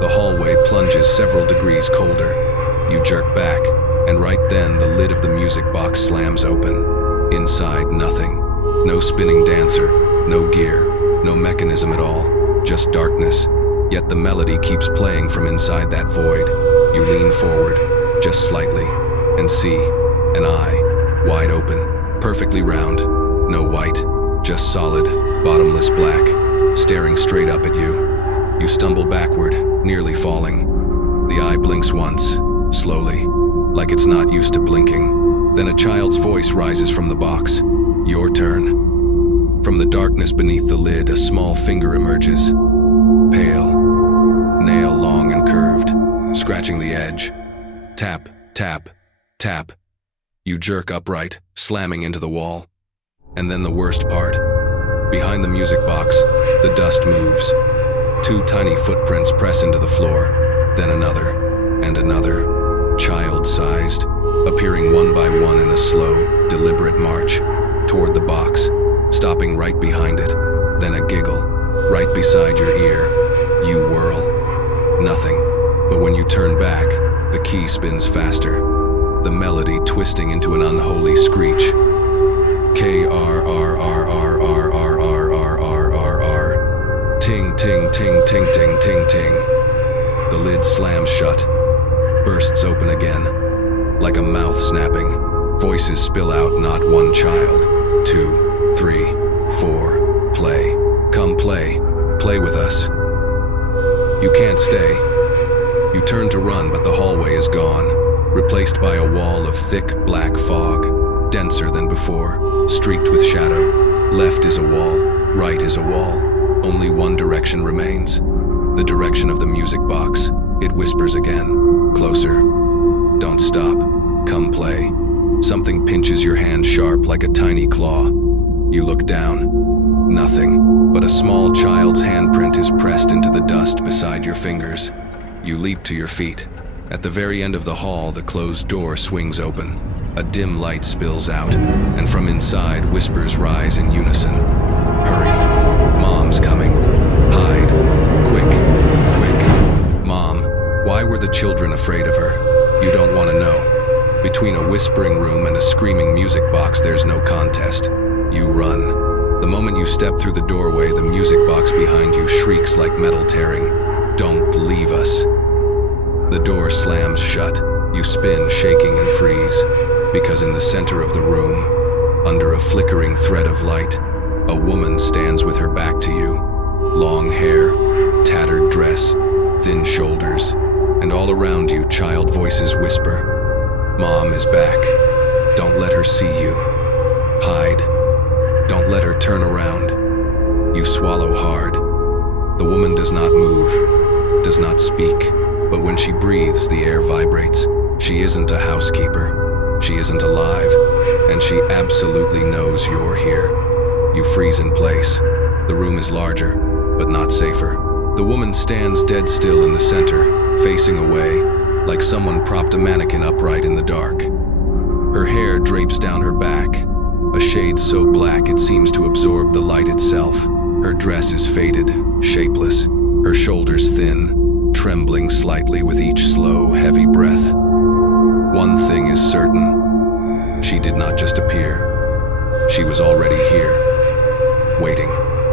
The hallway plunges several degrees colder. You jerk back, and right then the lid of the music box slams open. Inside, nothing. No spinning dancer, no gear, no mechanism at all, just darkness. Yet the melody keeps playing from inside that void. You lean forward, just slightly, and see an eye, wide open, perfectly round, no white, just solid, bottomless black, staring straight up at you. You stumble backward, nearly falling. The eye blinks once, slowly, like it's not used to blinking. Then a child's voice rises from the box. Your turn. From the darkness beneath the lid, a small finger emerges. Pale, nail long and curved, scratching the edge. Tap, tap, tap. You jerk upright, slamming into the wall. And then the worst part. Behind the music box, the dust moves. 2 tiny footprints press into the floor, then another, and another, child-sized, appearing one by one in a slow, deliberate march toward the box, stopping right behind it, then a giggle, right beside your ear. You whirl. Nothing. But when you turn back, the key spins faster, the melody twisting into an unholy screech. K-R-R-R-R-R-R-R-R-R-R. Ting, ting, ting, ting, ting, ting, ting. The lid slams shut, bursts open again, like a mouth snapping. Voices spill out, not one child. 2, 3, 4, play. Come play. Play with us. You can't stay. You turn to run, but the hallway is gone, replaced by a wall of thick, black fog, denser than before, streaked with shadow. Left is a wall, right is a wall. Only one direction remains. The direction of the music box. It whispers again. Closer. Don't stop. Come play. Something pinches your hand sharp like a tiny claw. You look down. Nothing, but a small child's handprint is pressed into the dust beside your fingers. You leap to your feet. At the very end of the hall, the closed door swings open. A dim light spills out, and from inside, whispers rise in unison. Hurry. Mom's coming. Hide. Quick. Quick. Mom. Why were the children afraid of her? You don't want to know. Between a whispering room and a screaming music box, there's no contest. You run. The moment you step through the doorway, the music box behind you shrieks like metal tearing. Don't leave us. The door slams shut. You spin, shaking, and freeze. Because in the center of the room, under a flickering thread of light, a woman stands with her back to you. Long hair, tattered dress, thin shoulders, and all around you, child voices whisper. Mom is back. Don't let her see you. Hide. Don't let her turn around. You swallow hard. The woman does not move, does not speak, but when she breathes, the air vibrates. She isn't a housekeeper. She isn't alive, and she absolutely knows you're here. You freeze in place. The room is larger, but not safer. The woman stands dead still in the center, facing away, like someone propped a mannequin upright in the dark. Her hair drapes down her back, a shade so black it seems to absorb the light itself. Her dress is faded, shapeless, her shoulders thin, trembling slightly with each slow, heavy breath. One thing is certain. She did not just appear. She was already here, waiting.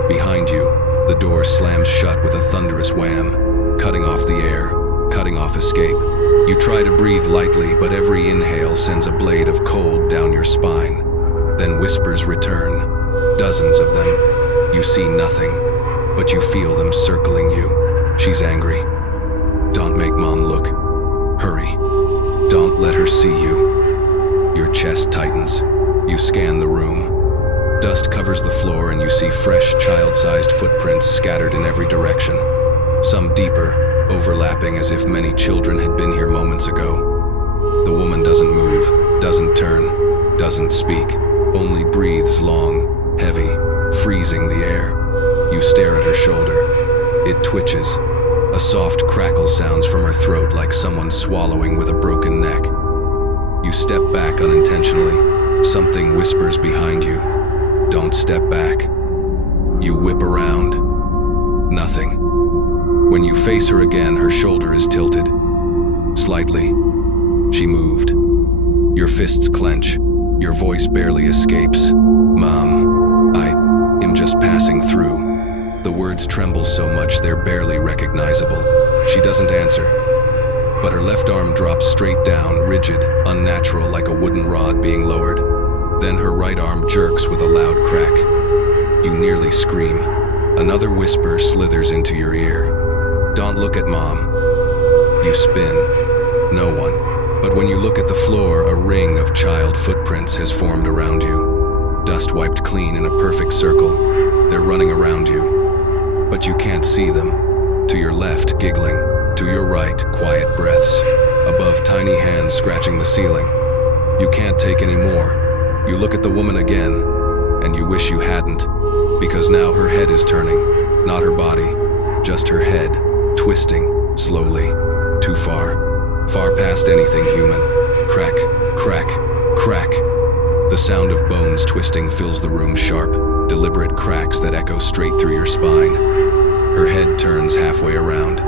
Behind you, the door slams shut with a thunderous wham, cutting off the air, cutting off escape. You try to breathe lightly, but every inhale sends a blade of cold down your spine. Then whispers return, dozens of them. You see nothing, but you feel them circling you. She's angry. Don't make Mom look. Hurry. Don't let her see you. Your chest tightens. You scan the room. Dust covers the floor and you see fresh, child-sized footprints scattered in every direction. Some deeper, overlapping as if many children had been here moments ago. The woman doesn't move, doesn't turn, doesn't speak, only breathes long, heavy, freezing the air. You stare at her shoulder. It twitches. A soft crackle sounds from her throat like someone swallowing with a broken neck. You step back unintentionally. Something whispers behind you. Don't step back. You whip around. Nothing. When you face her again, her shoulder is tilted. Slightly. She moved. Your fists clench. Your voice barely escapes. Mom, I am just passing through. The words tremble so much they're barely recognizable. She doesn't answer, but her left arm drops straight down, rigid, unnatural, like a wooden rod being lowered. Then her right arm jerks with a loud crack. You nearly scream. Another whisper slithers into your ear. Don't look at Mom. You spin. No one. But when you look at the floor, a ring of child footprints has formed around you. Dust wiped clean in a perfect circle. They're running around you. But you can't see them. To your left, giggling. To your right, quiet breaths. Above, tiny hands scratching the ceiling. You can't take any more. You look at the woman again, and you wish you hadn't, because now her head is turning, not her body, just her head, twisting, slowly, too far, far past anything human. Crack, crack, crack. The sound of bones twisting fills the room, sharp, deliberate cracks that echo straight through your spine. Her head turns halfway around,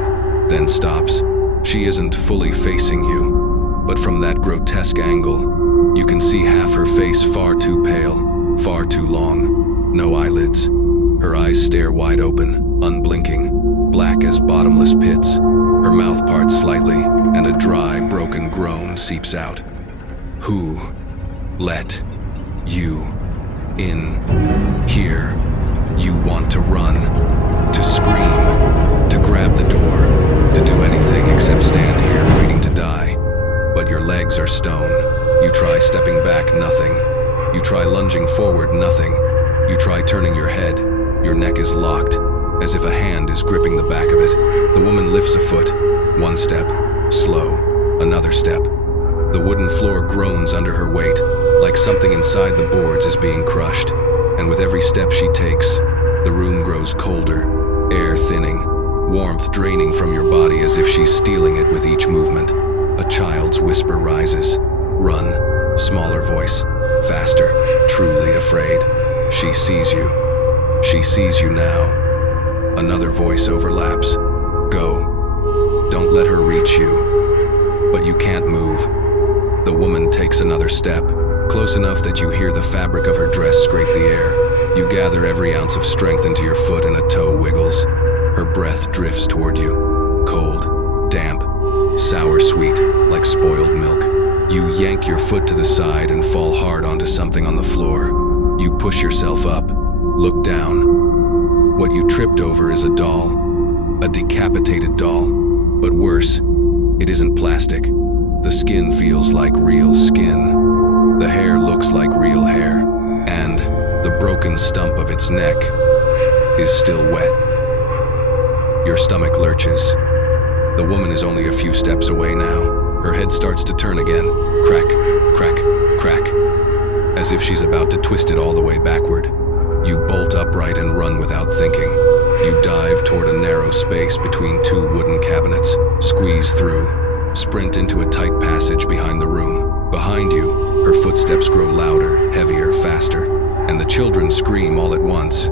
then stops. She isn't fully facing you, but from that grotesque angle, you can see half her face, far too pale, far too long, no eyelids. Her eyes stare wide open, unblinking, black as bottomless pits. Her mouth parts slightly, and a dry, broken groan seeps out. Who let you in here? You want to run, to scream, to grab the door, to do anything except stand here waiting to die. But your legs are stone. You try stepping back, nothing. You try lunging forward, nothing. You try turning your head. Your neck is locked, as if a hand is gripping the back of it. The woman lifts a foot. One step, slow, another step. The wooden floor groans under her weight, like something inside the boards is being crushed. And with every step she takes, the room grows colder, air thinning, warmth draining from your body as if she's stealing it with each movement. A child's whisper rises. Run, smaller voice, faster, truly afraid. She sees you. She sees you now. Another voice overlaps. Go. Don't let her reach you. But you can't move. The woman takes another step, close enough that you hear the fabric of her dress scrape the air. You gather every ounce of strength into your foot and a toe wiggles. Her breath drifts toward you. Cold, damp, sour sweet, like spoiled milk. You yank your foot to the side and fall hard onto something on the floor. You push yourself up, look down. What you tripped over is a doll, a decapitated doll. But worse, it isn't plastic. The skin feels like real skin. The hair looks like real hair. And the broken stump of its neck is still wet. Your stomach lurches. The woman is only a few steps away now. Her head starts to turn again. Crack, crack, crack. As if she's about to twist it all the way backward. You bolt upright and run without thinking. You dive toward a narrow space between two wooden cabinets, squeeze through, sprint into a tight passage behind the room. Behind you, her footsteps grow louder, heavier, faster, and the children scream all at once.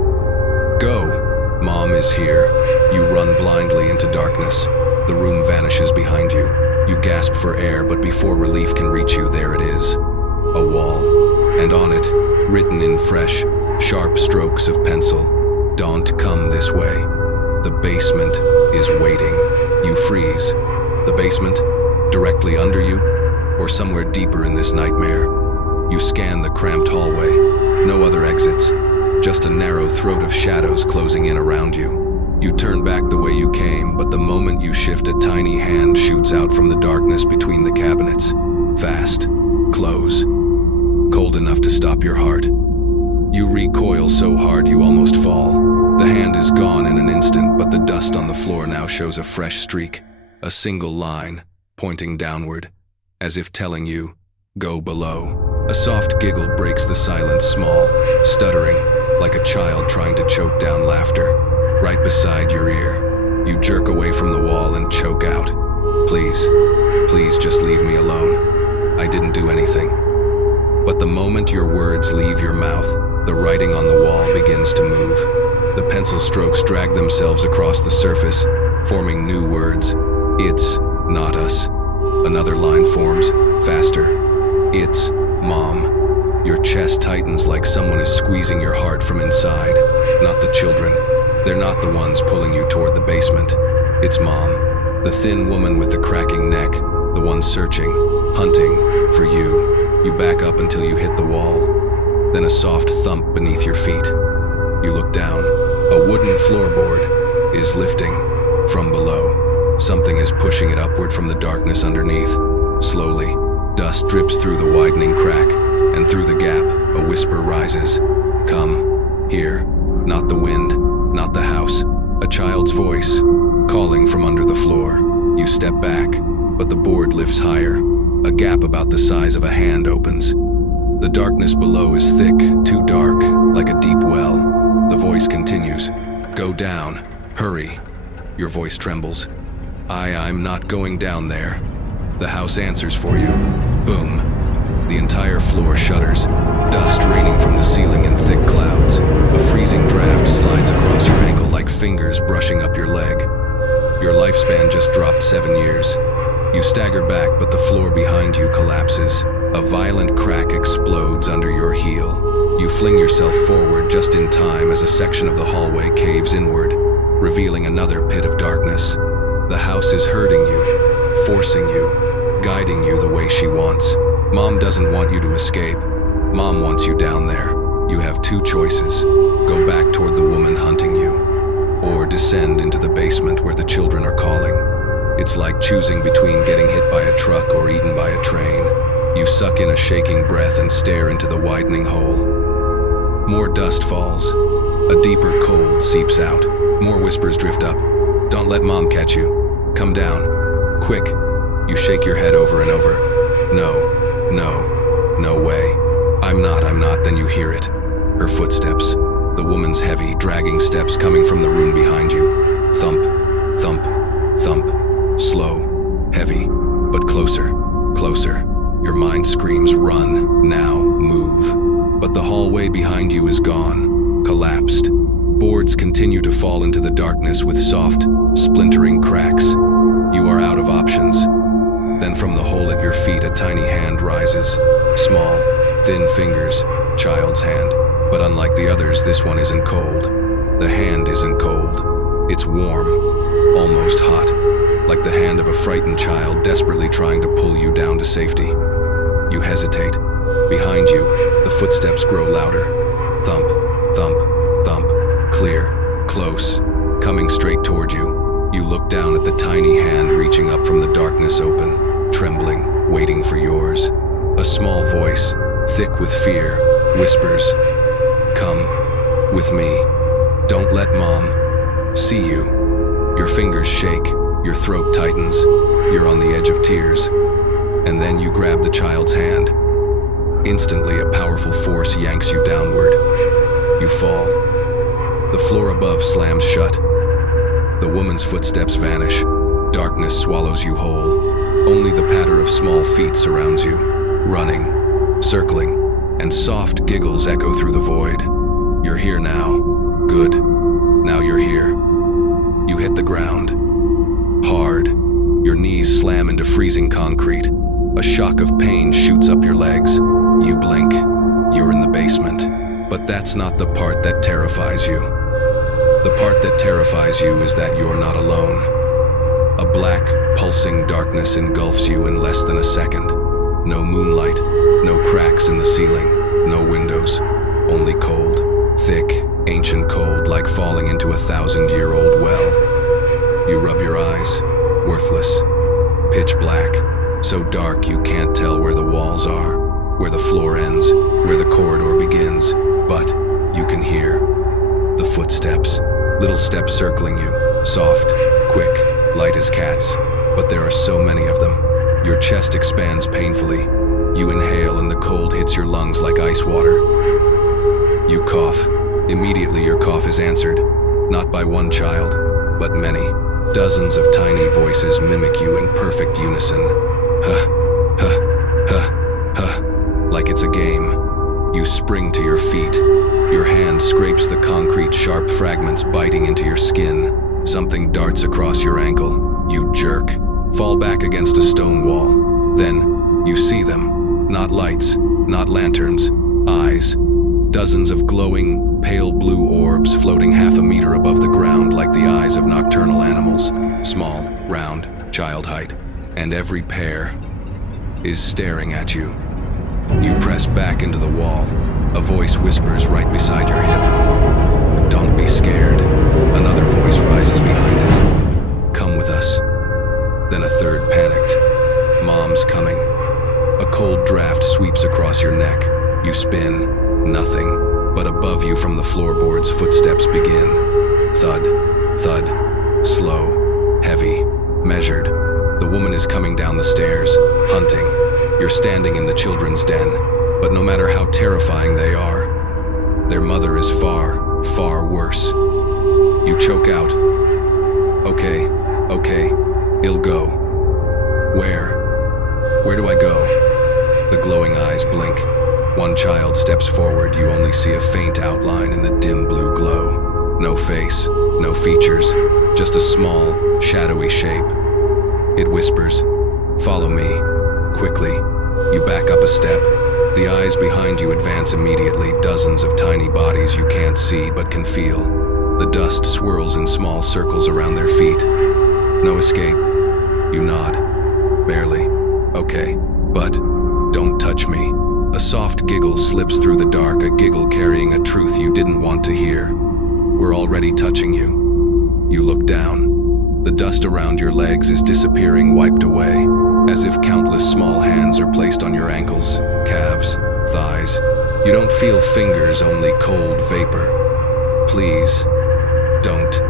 Go! Mom is here. You run blindly into darkness. The room vanishes behind you. You gasp for air, but before relief can reach you, there it is. A wall, and on it, written in fresh, sharp strokes of pencil, "Don't come this way. The basement is waiting." You freeze. The basement? Directly under you? Or somewhere deeper in this nightmare? You scan the cramped hallway. No other exits. Just a narrow throat of shadows closing in around you. You turn back the way you came, but the moment you shift, a tiny hand shoots out from the darkness between the cabinets. Fast. Close. Cold enough to stop your heart. You recoil so hard you almost fall. The hand is gone in an instant, but the dust on the floor now shows a fresh streak. A single line, pointing downward, as if telling you, go below. A soft giggle breaks the silence, small, stuttering, like a child trying to choke down laughter. Right beside your ear, you jerk away from the wall and choke out. Please, please just leave me alone. I didn't do anything. But the moment your words leave your mouth, the writing on the wall begins to move. The pencil strokes drag themselves across the surface, forming new words. It's not us. Another line forms, faster. It's Mom. Your chest tightens like someone is squeezing your heart from inside. Not the children. They're not the ones pulling you toward the basement. It's Mom, the thin woman with the cracking neck, the one searching, hunting for you. You back up until you hit the wall. Then a soft thump beneath your feet. You look down. A wooden floorboard is lifting. From below, something is pushing it upward from the darkness underneath. Slowly, dust drips through the widening crack, and through the gap, a whisper rises. Come, here, not the wind, not the house, a child's voice, calling from under the floor. You step back, but the board lifts higher. A gap about the size of a hand opens. The darkness below is thick, too dark, like a deep well. The voice continues. Go down, hurry. Your voice trembles. I'm not going down there. The house answers for you. Boom. The entire floor shudders, dust raining from the ceiling in thick clouds. A freezing draft slides across your ankle like fingers brushing up your leg. Your lifespan just dropped 7 years. You stagger back, but the floor behind you collapses. A violent crack explodes under your heel. You fling yourself forward just in time as a section of the hallway caves inward, revealing another pit of darkness. The house is hurting you, forcing you, guiding you the way she wants. Mom doesn't want you to escape. Mom wants you down there. You have two choices. Go back toward the woman hunting you, or descend into the basement where the children are calling. It's like choosing between getting hit by a truck or eaten by a train. You suck in a shaking breath and stare into the widening hole. More dust falls. A deeper cold seeps out. More whispers drift up. Don't let Mom catch you. Come down. Quick. You shake your head over and over. No way. I'm not, then you hear it. Her footsteps. The woman's heavy, dragging steps coming from the room behind you. Thump, thump, thump. Slow, heavy, but closer, closer. Your mind screams, run, now, move. But the hallway behind you is gone, collapsed. Boards continue to fall into the darkness with soft, splintering cracks. You are out of options. Then from the hole at your feet, a tiny hand rises. Small, thin fingers, child's hand. But unlike the others, this one isn't cold. The hand isn't cold. It's warm, almost hot, like the hand of a frightened child desperately trying to pull you down to safety. You hesitate. Behind you, the footsteps grow louder. Thump, thump, thump. Clear, close, coming straight toward you. You look down at the tiny hand reaching up from the darkness open, trembling, waiting for yours. A small voice, thick with fear, whispers, come with me. Don't let Mom see you. Your fingers shake, your throat tightens, you're on the edge of tears. And then you grab the child's hand. Instantly, a powerful force yanks you downward. You fall. The floor above slams shut. The woman's footsteps vanish. Darkness swallows you whole. Only the patter of small feet surrounds you, running, circling, and soft giggles echo through the void. You're here now. Good. Now you're here. You hit the ground. Hard. Your knees slam into freezing concrete. A shock of pain shoots up your legs. You blink. You're in the basement. But that's not the part that terrifies you. The part that terrifies you is that you're not alone. A black, pulsing darkness engulfs you in less than a second. No moonlight, no cracks in the ceiling, no windows, only cold, thick, ancient cold like falling into a 1,000-year-old well. You rub your eyes, worthless, pitch black, so dark you can't tell where the walls are, where the floor ends, where the corridor begins, but you can hear the footsteps, little steps circling you, soft, quick, light as cats, but there are so many of them. Your chest expands painfully. You inhale and the cold hits your lungs like ice water. You cough. Immediately your cough is answered, not by one child, but many. Dozens of tiny voices mimic you in perfect unison. Huh, huh, huh, huh, like it's a game. You spring to your feet. Your hand scrapes the concrete, sharp fragments biting into your skin. Something darts across your ankle. You jerk, fall back against a stone wall. Then, you see them. Not lights, not lanterns, eyes. Dozens of glowing, pale blue orbs floating half a meter above the ground like the eyes of nocturnal animals. Small, round, child height. And every pair is staring at you. You press back into the wall. A voice whispers right beside your hip. Don't be scared. Another voice rises behind it. sweeps across your neck. You spin. Nothing. But above you from the floorboards, footsteps begin. Thud. Thud. Slow. Heavy. Measured. The woman is coming down the stairs, hunting. You're standing in the children's den, but no matter how terrifying they are, their mother is far, far worse. You choke out. Okay, it'll go. Where do I go? The glowing eyes blink. One child steps forward. You only see a faint outline in the dim blue glow. No face, no features, just a small, shadowy shape. It whispers, "Follow me." Quickly, you back up a step. The eyes behind you advance immediately, dozens of tiny bodies you can't see but can feel. The dust swirls in small circles around their feet. No escape. You nod. Barely. Okay, but don't touch me. A soft giggle slips through the dark, a giggle carrying a truth you didn't want to hear. We're already touching you. You look down. The dust around your legs is disappearing, wiped away, as if countless small hands are placed on your ankles, calves, thighs. You don't feel fingers, only cold vapor. Please, don't,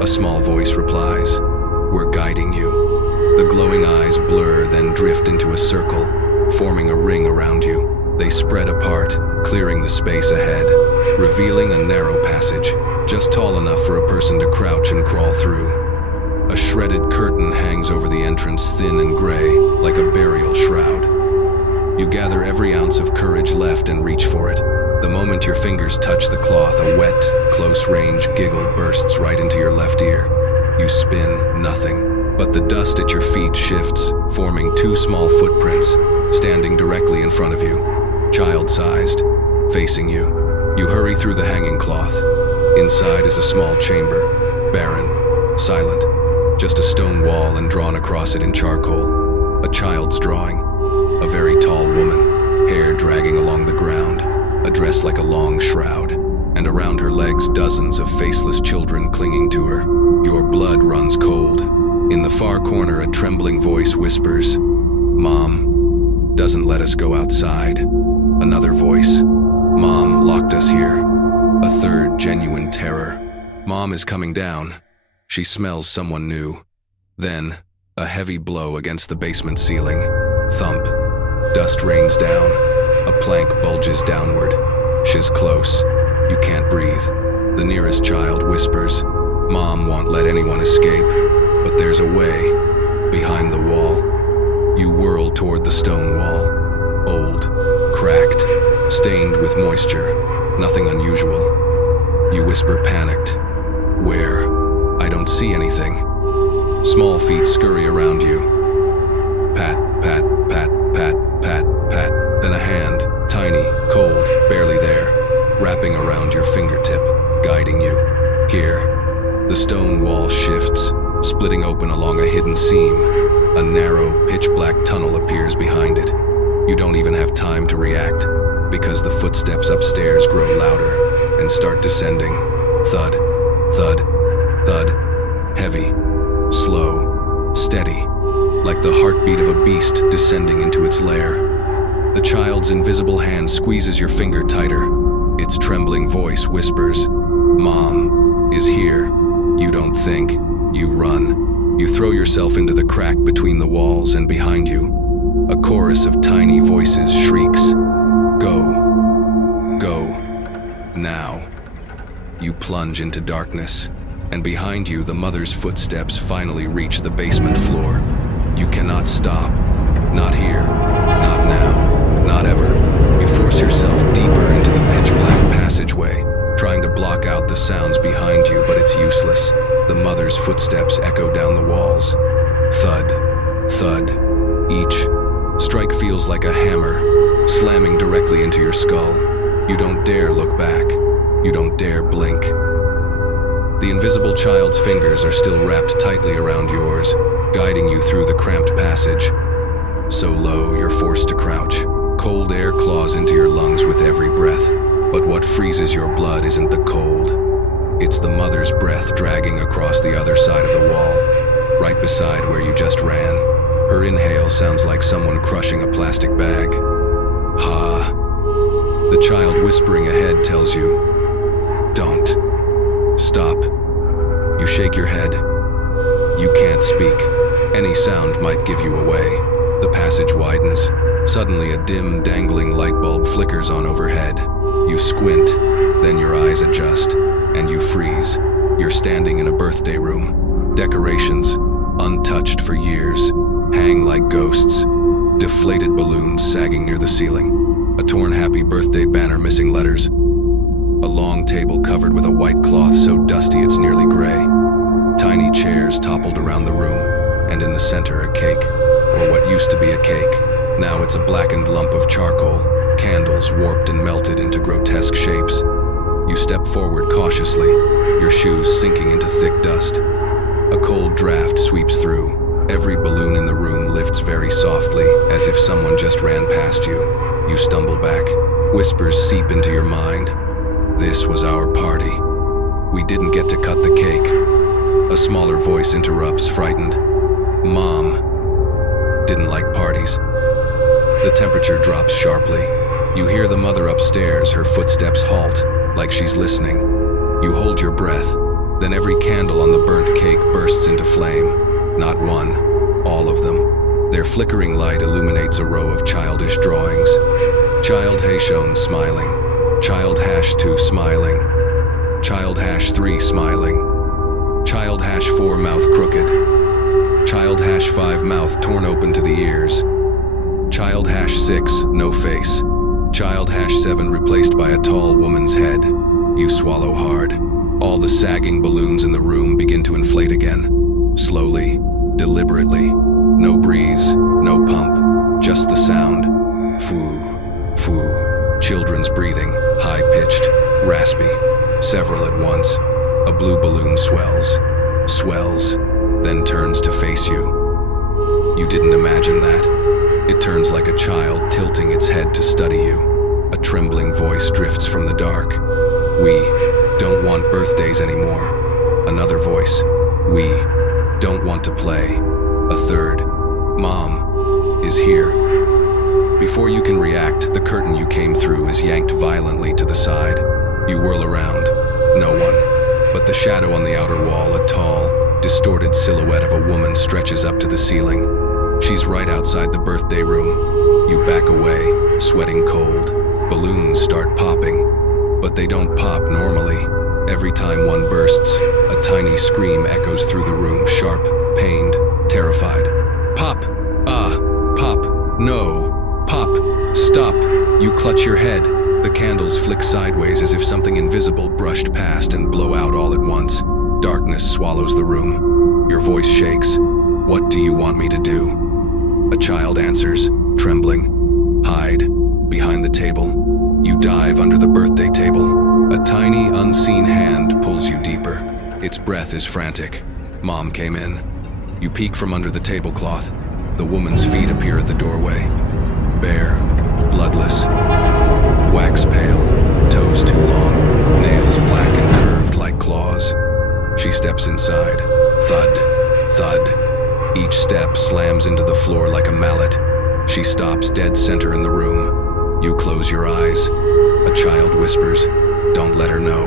a small voice replies. We're guiding you. The glowing eyes blur, then drift into a circle, forming a ring around you. They spread apart, clearing the space ahead, revealing a narrow passage, just tall enough for a person to crouch and crawl through. A shredded curtain hangs over the entrance, thin and gray, like a burial shroud. You gather every ounce of courage left and reach for it. The moment your fingers touch the cloth, a wet, close-range giggle bursts right into your left ear. You spin, nothing, but the dust at your feet shifts, forming two small footprints, standing directly in front of you, child-sized, facing you. You hurry through the hanging cloth. Inside is a small chamber, barren, silent. Just a stone wall and drawn across it in charcoal. A child's drawing. A very tall woman, hair dragging along the ground, a dress like a long shroud, and around her legs dozens of faceless children clinging to her. Your blood runs cold. In the far corner, a trembling voice whispers, "Mom doesn't let us go outside." Another voice, "Mom locked us here." A third, genuine terror. Mom is coming down. She smells someone new. Then, a heavy blow against the basement ceiling. Thump. Dust rains down. A plank bulges downward. She's close. You can't breathe. The nearest child whispers, "Mom won't let anyone escape." But there's a way. Behind the wall. You whirl toward the stone wall. Old. Cracked. Stained with moisture. Nothing unusual. You whisper, panicked, "Where?" "I don't see anything." Small feet scurry around you. Pat, pat, pat, pat, pat, pat. Then a hand, tiny, cold, barely there, wrapping around your fingertip, guiding you. Here. The stone wall shifts, splitting open along a hidden seam. A narrow, pitch-black tunnel appears behind it. You don't even have time to react, because the footsteps upstairs grow louder and start descending. Thud, thud, thud, heavy, slow, steady, like the heartbeat of a beast descending into its lair. The child's invisible hand squeezes your finger tighter. Its trembling voice whispers, "Mom is here." You don't think, you run. You throw yourself into the crack between the walls, and behind you, a chorus of tiny voices shrieks, "Go, go, now." You plunge into darkness, and behind you the mother's footsteps finally reach the basement floor. You cannot stop. Not here. Not now. Not ever. You force yourself deeper into the pitch-black passageway, trying to block out the sounds behind you, but it's useless. The mother's footsteps echo down the walls. Thud. Thud. Each strike feels like a hammer, slamming directly into your skull. You don't dare look back. You don't dare blink. The invisible child's fingers are still wrapped tightly around yours, guiding you through the cramped passage. So low, you're forced to crouch. Cold air claws into your lungs with every breath, but what freezes your blood isn't the cold. It's the mother's breath dragging across the other side of the wall, right beside where you just ran. Her inhale sounds like someone crushing a plastic bag. The child whispering ahead tells you, "Don't. Stop." You shake your head. You can't speak. Any sound might give you away. The passage widens. Suddenly a dim, dangling light bulb flickers on overhead. You squint, then your eyes adjust, and you freeze. You're standing in a birthday room. Decorations, untouched for years, hang like ghosts. Deflated balloons sagging near the ceiling. A torn happy birthday banner missing letters. A long table covered with a white cloth so dusty it's nearly gray. Tiny chairs toppled around the room, and in the center a cake, or what used to be a cake. Now it's a blackened lump of charcoal, candles warped and melted into grotesque shapes. You step forward cautiously, your shoes sinking into thick dust. A cold draft sweeps through. Every balloon in the room lifts very softly, as if someone just ran past you. You stumble back. Whispers seep into your mind. This was our party. We didn't get to cut the cake. A smaller voice interrupts, frightened. Mom didn't like parties. The temperature drops sharply. You hear the mother upstairs, her footsteps halt, like she's listening. You hold your breath, then every candle on the burnt cake bursts into flame. Not one, all of them. Their flickering light illuminates a row of childish drawings. Child Haeshone smiling. Child #2 smiling. Child #3 smiling. Child #4 mouth crooked. Child #5 mouth torn open to the ears. Child #6 no face. Child #7 replaced by a tall woman's head. You swallow hard. All the sagging balloons in the room begin to inflate again. Slowly, deliberately. No breeze, no pump, just the sound. Foo, foo. Children's breathing, high-pitched, raspy. Several at once. A blue balloon swells, then turns to face you. You didn't imagine that. It turns like a child tilting its head to study you. A trembling voice drifts from the dark. We don't want birthdays anymore. Another voice. We don't want to play. A third. Mom is here. Before you can react, the curtain you came through is yanked violently to the side. You whirl around. No one. But the shadow on the outer wall, a tall, distorted silhouette of a woman stretches up to the ceiling. She's right outside the birthday room. You back away, sweating cold. Balloons start popping, but they don't pop normally. Every time one bursts, a tiny scream echoes through the room, sharp, pained, terrified. Pop! Ah! Pop! No! Pop! Stop! You clutch your head. The candles flick sideways as if something invisible brushed past and blow out all at once. Darkness swallows the room. Your voice shakes. What do you want me to do? A child answers, trembling. Hide. Behind the table. You dive under the birthday table. A tiny, unseen hand pulls you deeper. Its breath is frantic. Mom came in. You peek from under the tablecloth. The woman's feet appear at the doorway. Bare, bloodless, wax pale, toes too long, nails black and curved like claws. She steps inside. Thud, thud. Each step slams into the floor like a mallet. She stops dead center in the room. You close your eyes. A child whispers, "Don't let her know."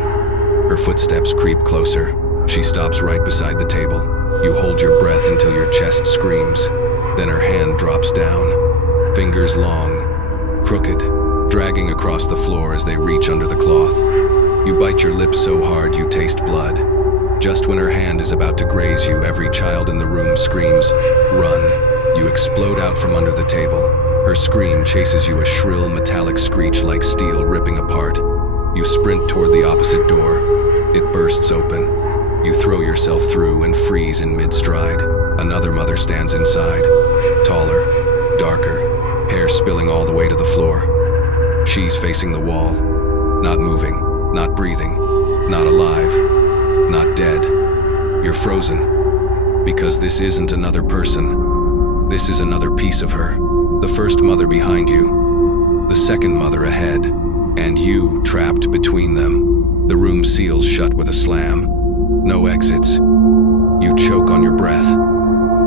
Her footsteps creep closer. She stops right beside the table. You hold your breath until your chest screams. Then her hand drops down. Fingers long, crooked, dragging across the floor as they reach under the cloth. You bite your lips so hard you taste blood. Just when her hand is about to graze you, every child in the room screams, "Run!" You explode out from under the table. Her scream chases you, a shrill metallic screech like steel ripping apart. You sprint toward the opposite door. It bursts open. You throw yourself through and freeze in mid-stride. Another mother stands inside. Taller, darker, hair spilling all the way to the floor. She's facing the wall. Not moving, not breathing, not alive, not dead. You're frozen. Because this isn't another person. This is another piece of her. The first mother behind you. The second mother ahead. And you trapped between them. The room seals shut with a slam. No exits. You choke on your breath.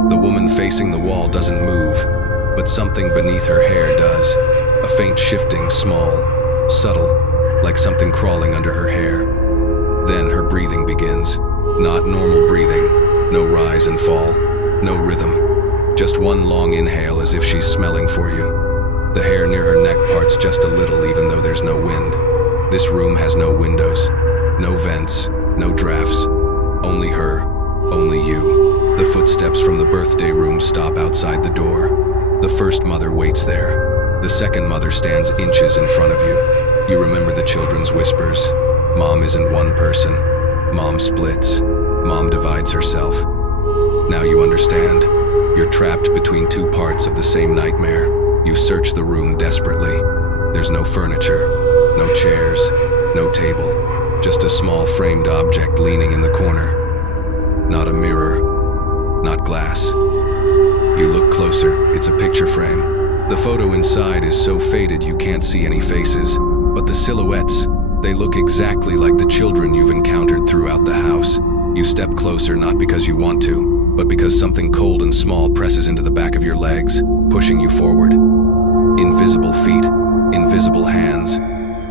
The woman facing the wall doesn't move, but something beneath her hair does. A faint shifting, small, subtle, like something crawling under her hair. Then her breathing begins. Not normal breathing, no rise and fall, no rhythm. Just one long inhale as if she's smelling for you. The hair near her neck parts just a little even though there's no wind. This room has no windows, no vents, no drafts. Only her, only you. The footsteps from the birthday room stop outside the door. The first mother waits there. The second mother stands inches in front of you. You remember the children's whispers. Mom isn't one person. Mom splits. Mom divides herself. Now you understand. You're trapped between two parts of the same nightmare. You search the room desperately. There's no furniture, no chairs, no table. Just a small framed object leaning in the corner. Not a mirror, not glass. You look closer, it's a picture frame. The photo inside is so faded you can't see any faces, but the silhouettes, they look exactly like the children you've encountered throughout the house. You step closer not because you want to, but because something cold and small presses into the back of your legs, pushing you forward. Invisible feet, invisible hands.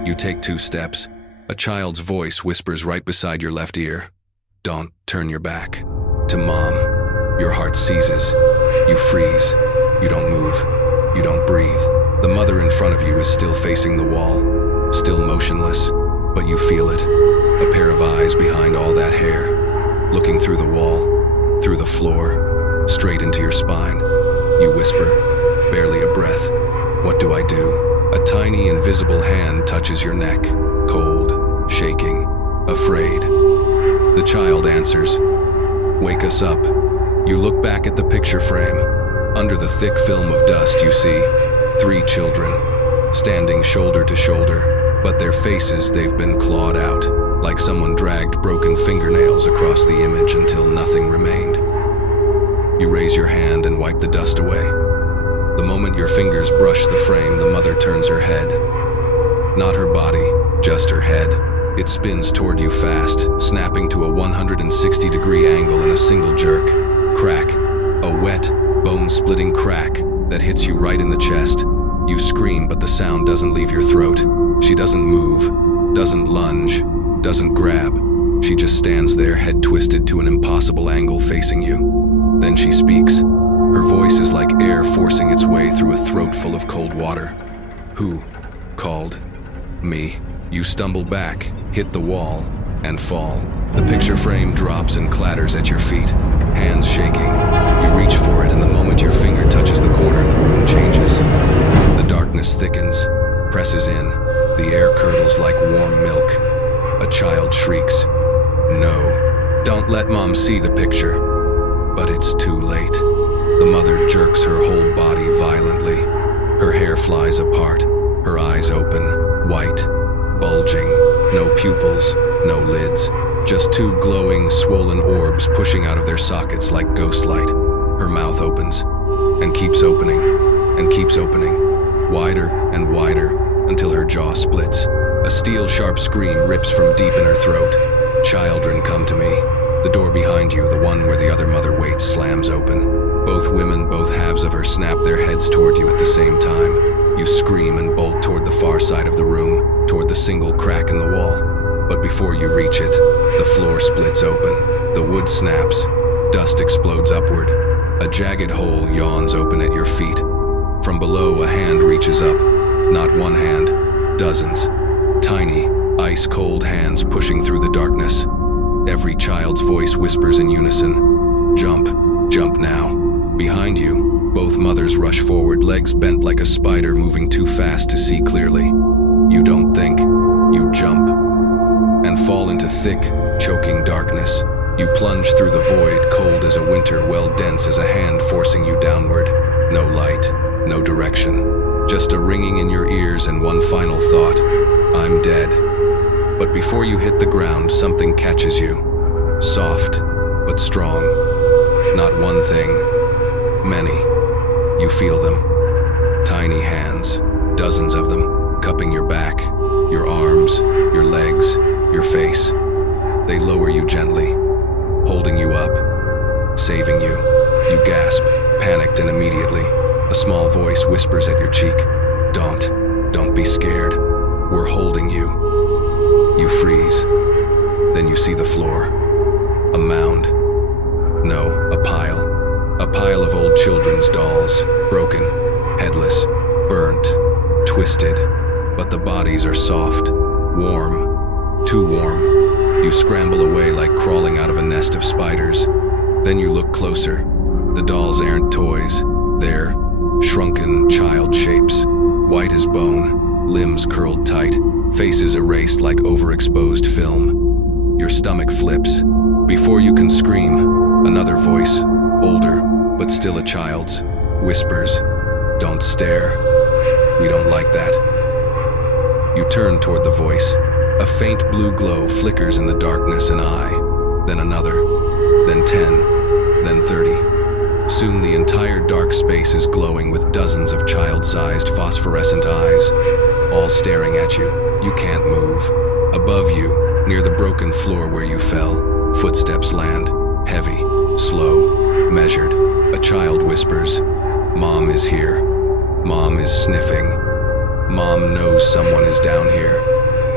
You take 2 steps. A child's voice whispers right beside your left ear. Don't turn your back. To Mom. Your heart seizes. You freeze. You don't move. You don't breathe. The mother in front of you is still facing the wall, still motionless, but you feel it. A pair of eyes behind all that hair, looking through the wall, through the floor, straight into your spine. You whisper, barely a breath. What do I do? A tiny invisible hand touches your neck, cold, shaking, afraid. The child answers, "Wake us up." You look back at the picture frame. Under the thick film of dust you see 3 children, standing shoulder to shoulder, but their faces they've been clawed out, like someone dragged broken fingernails across the image until nothing remained. You raise your hand and wipe the dust away. The moment your fingers brush the frame, the mother turns her head. Not her body, just her head. It spins toward you fast, snapping to a 160-degree angle in a single jerk. Crack. A wet, bone-splitting crack that hits you right in the chest. You scream, but the sound doesn't leave your throat. She doesn't move, doesn't lunge, doesn't grab. She just stands there, head twisted to an impossible angle facing you. Then she speaks. Her voice is like air forcing its way through a throat full of cold water. Who called me? You stumble back, hit the wall, and fall. The picture frame drops and clatters at your feet, hands shaking. You reach for it, and the moment your finger touches the corner, the room changes. The darkness thickens, presses in. The air curdles like warm milk. A child shrieks, "No, don't let Mom see the picture." But it's too late. The mother jerks her whole body violently. Her hair flies apart, her eyes open, white, bulging, no pupils, no lids, just 2 glowing, swollen orbs pushing out of their sockets like ghost light. Her mouth opens, and keeps opening, and keeps opening, wider and wider, until her jaw splits. A steel-sharp scream rips from deep in her throat. "Children, come to me." The door behind you, the one where the other mother waits, slams open. Both women, both halves of her, snap their heads toward you at the same time. You scream and bolt toward the far side of the room, toward the single crack in the wall. But before you reach it, the floor splits open. The wood snaps. Dust explodes upward. A jagged hole yawns open at your feet. From below, a hand reaches up. Not one hand, dozens. Tiny, ice-cold hands pushing through the darkness. Every child's voice whispers in unison. "Jump, jump now." Behind you, both mothers rush forward, legs bent like a spider moving too fast to see clearly. You don't think, you jump, and fall into thick, choking darkness. You plunge through the void, cold as a winter, well dense as a hand forcing you downward. No light, no direction, just a ringing in your ears and one final thought, "I'm dead." But before you hit the ground, something catches you. Soft, but strong. Not one thing, many. You feel them. Tiny hands, dozens of them, cupping your back, your arms, your legs, your face. They lower you gently, holding you up, saving you. You gasp, panicked, and immediately, a small voice whispers at your cheek, Don't be scared. We're holding you. You freeze. Then you see the floor. A mound. No, a pile. A pile of old children's dolls, broken, headless, burnt, twisted. But the bodies are soft, warm, too warm. You scramble away like crawling out of a nest of spiders. Then you look closer. The dolls aren't toys. They're shrunken child shapes, white as bone, limbs curled tight, faces erased like overexposed film. Your stomach flips. Before you can scream, another voice, older, but still a child's, whispers, "Don't stare. We don't like that." You turn toward the voice. A faint blue glow flickers in the darkness, an eye, then another, then 10, then 30. Soon the entire dark space is glowing with dozens of child-sized phosphorescent eyes, all staring at you. You can't move. Above you, near the broken floor where you fell, footsteps land, heavy, slow, measured. A child whispers, "Mom is here." Mom is sniffing. Mom knows someone is down here.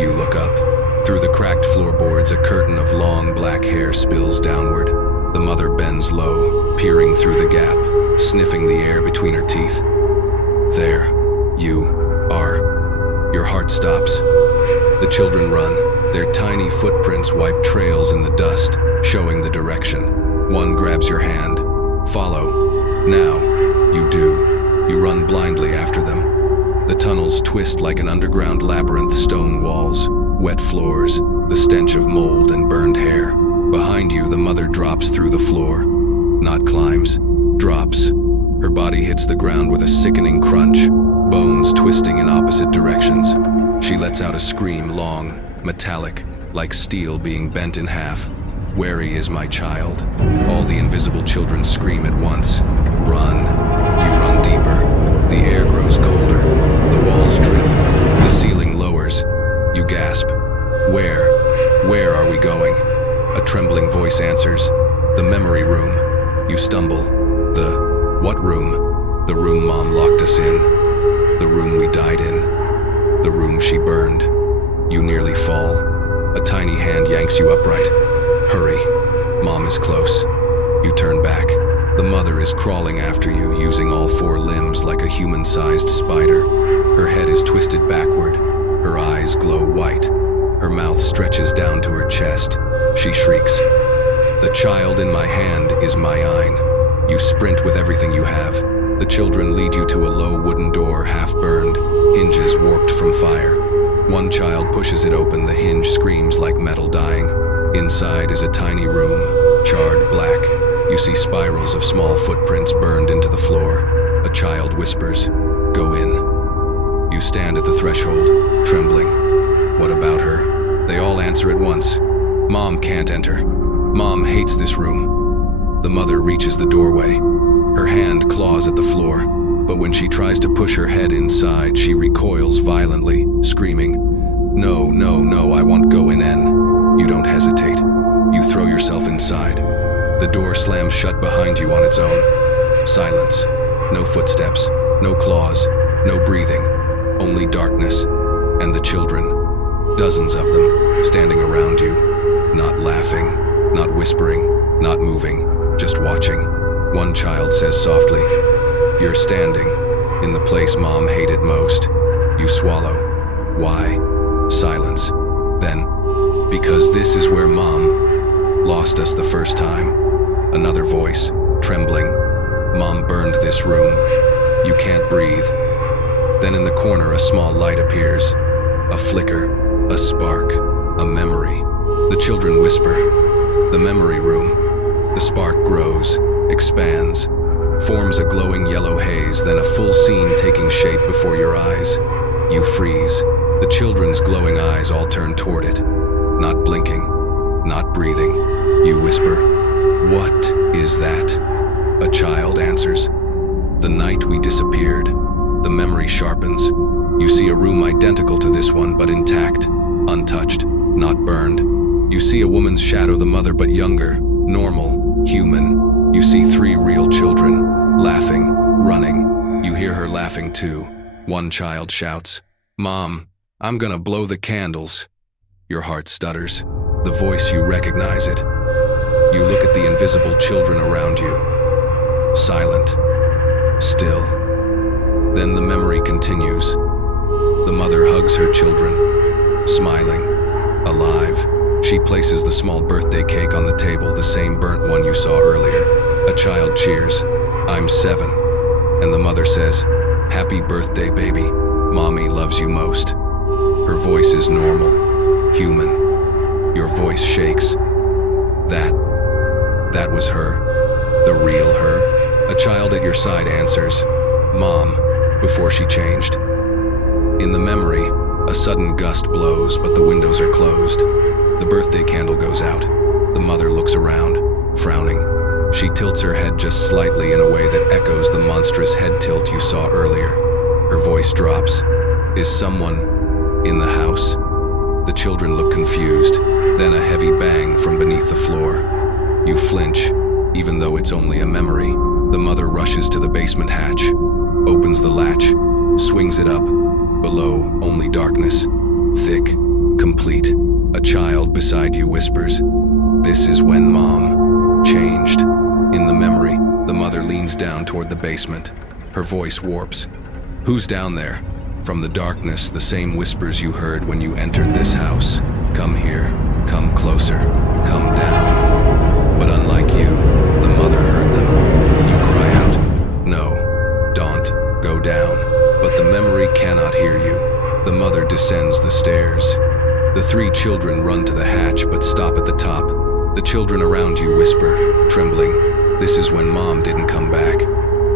You look up. Through the cracked floorboards, a curtain of long black hair spills downward. The mother bends low, peering through the gap, sniffing the air between her teeth. There, you are. Your heart stops. The children run. Their tiny footprints wipe trails in the dust, showing the direction. One grabs your hand. Follow. Now, you do. You run blindly after them. The tunnels twist like an underground labyrinth, stone walls, wet floors, the stench of mold and burned hair. Behind you, the mother drops through the floor. Not climbs, drops. Her body hits the ground with a sickening crunch, bones twisting in opposite directions. She lets out a scream, long, metallic, like steel being bent in half. Wary is my child. All the invisible children scream at once. Run. You run deeper. The air grows colder. The walls drip. The ceiling lowers. You gasp. Where? Where are we going? A trembling voice answers. The memory room. You stumble. The what room? The room Mom locked us in. The room we died in. The room she burned. You nearly fall. A tiny hand yanks you upright. Hurry. Mom is close. You turn back. The mother is crawling after you, using all four limbs like a human-sized spider. Her head is twisted backward. Her eyes glow white. Her mouth stretches down to her chest. She shrieks. The child in my hand is mine. You sprint with everything you have. The children lead you to a low wooden door, half-burned, hinges warped from fire. One child pushes it open, the hinge screams like metal dying. Inside is a tiny room, charred black. You see spirals of small footprints burned into the floor. A child whispers, "Go in." You stand at the threshold, trembling. What about her? They all answer at once. Mom can't enter. Mom hates this room. The mother reaches the doorway. Her hand claws at the floor, but when she tries to push her head inside, she recoils violently, screaming, "No, no, no, I won't go in." You don't hesitate. You throw yourself inside. The door slams shut behind you on its own. Silence. No footsteps, no claws, no breathing, only darkness. And the children, dozens of them, standing around you, not laughing, not whispering, not moving, just watching. One child says softly, "You're standing in the place Mom hated most." You swallow. Why? Silence. Then, because this is where Mom lost us the first time. Another voice, trembling. Mom burned this room. You can't breathe. Then in the corner, a small light appears. A flicker, a spark, a memory. The children whisper. The memory room. The spark grows, expands, forms a glowing yellow haze, then a full scene taking shape before your eyes. You freeze. The children's glowing eyes all turn toward it. Not blinking, not breathing. You whisper, "What is that?" A child answers, "The night we disappeared." The memory sharpens. You see a room identical to this one, but intact, untouched, not burned. You see a woman's shadow, the mother, but younger, normal, human. You see 3 real children, laughing, running. You hear her laughing too. One child shouts, "Mom, I'm gonna blow the candles. Your heart stutters. The voice, you recognize it. You look at the invisible children around you. Silent. Still. Then the memory continues. The mother hugs her children, smiling, alive. She places the small birthday cake on the table, the same burnt one you saw earlier. A child cheers, "I'm 7." And the mother says, "Happy birthday, baby. Mommy loves you most." Her voice is normal, human. Your voice shakes. That was her. The real her. A child at your side answers, "Mom," before she changed. In the memory, a sudden gust blows, but the windows are closed. The birthday candle goes out. The mother looks around, frowning. She tilts her head just slightly in a way that echoes the monstrous head tilt you saw earlier. Her voice drops. "Is someone in the house?" The children look confused, then a heavy bang from beneath the floor. You flinch, even though it's only a memory. The mother rushes to the basement hatch, opens the latch, swings it up. Below, only darkness. Thick, complete. A child beside you whispers, "This is when Mom changed." In the memory, the mother leans down toward the basement. Her voice warps. "Who's down there?" From the darkness, the same whispers you heard when you entered this house. "Come here, come closer, come down." But unlike you, the mother heard them. You cry out, "No, don't, go down." But the memory cannot hear you. The mother descends the stairs. The 3 children run to the hatch but stop at the top. The children around you whisper, trembling, "This is when Mom didn't come back.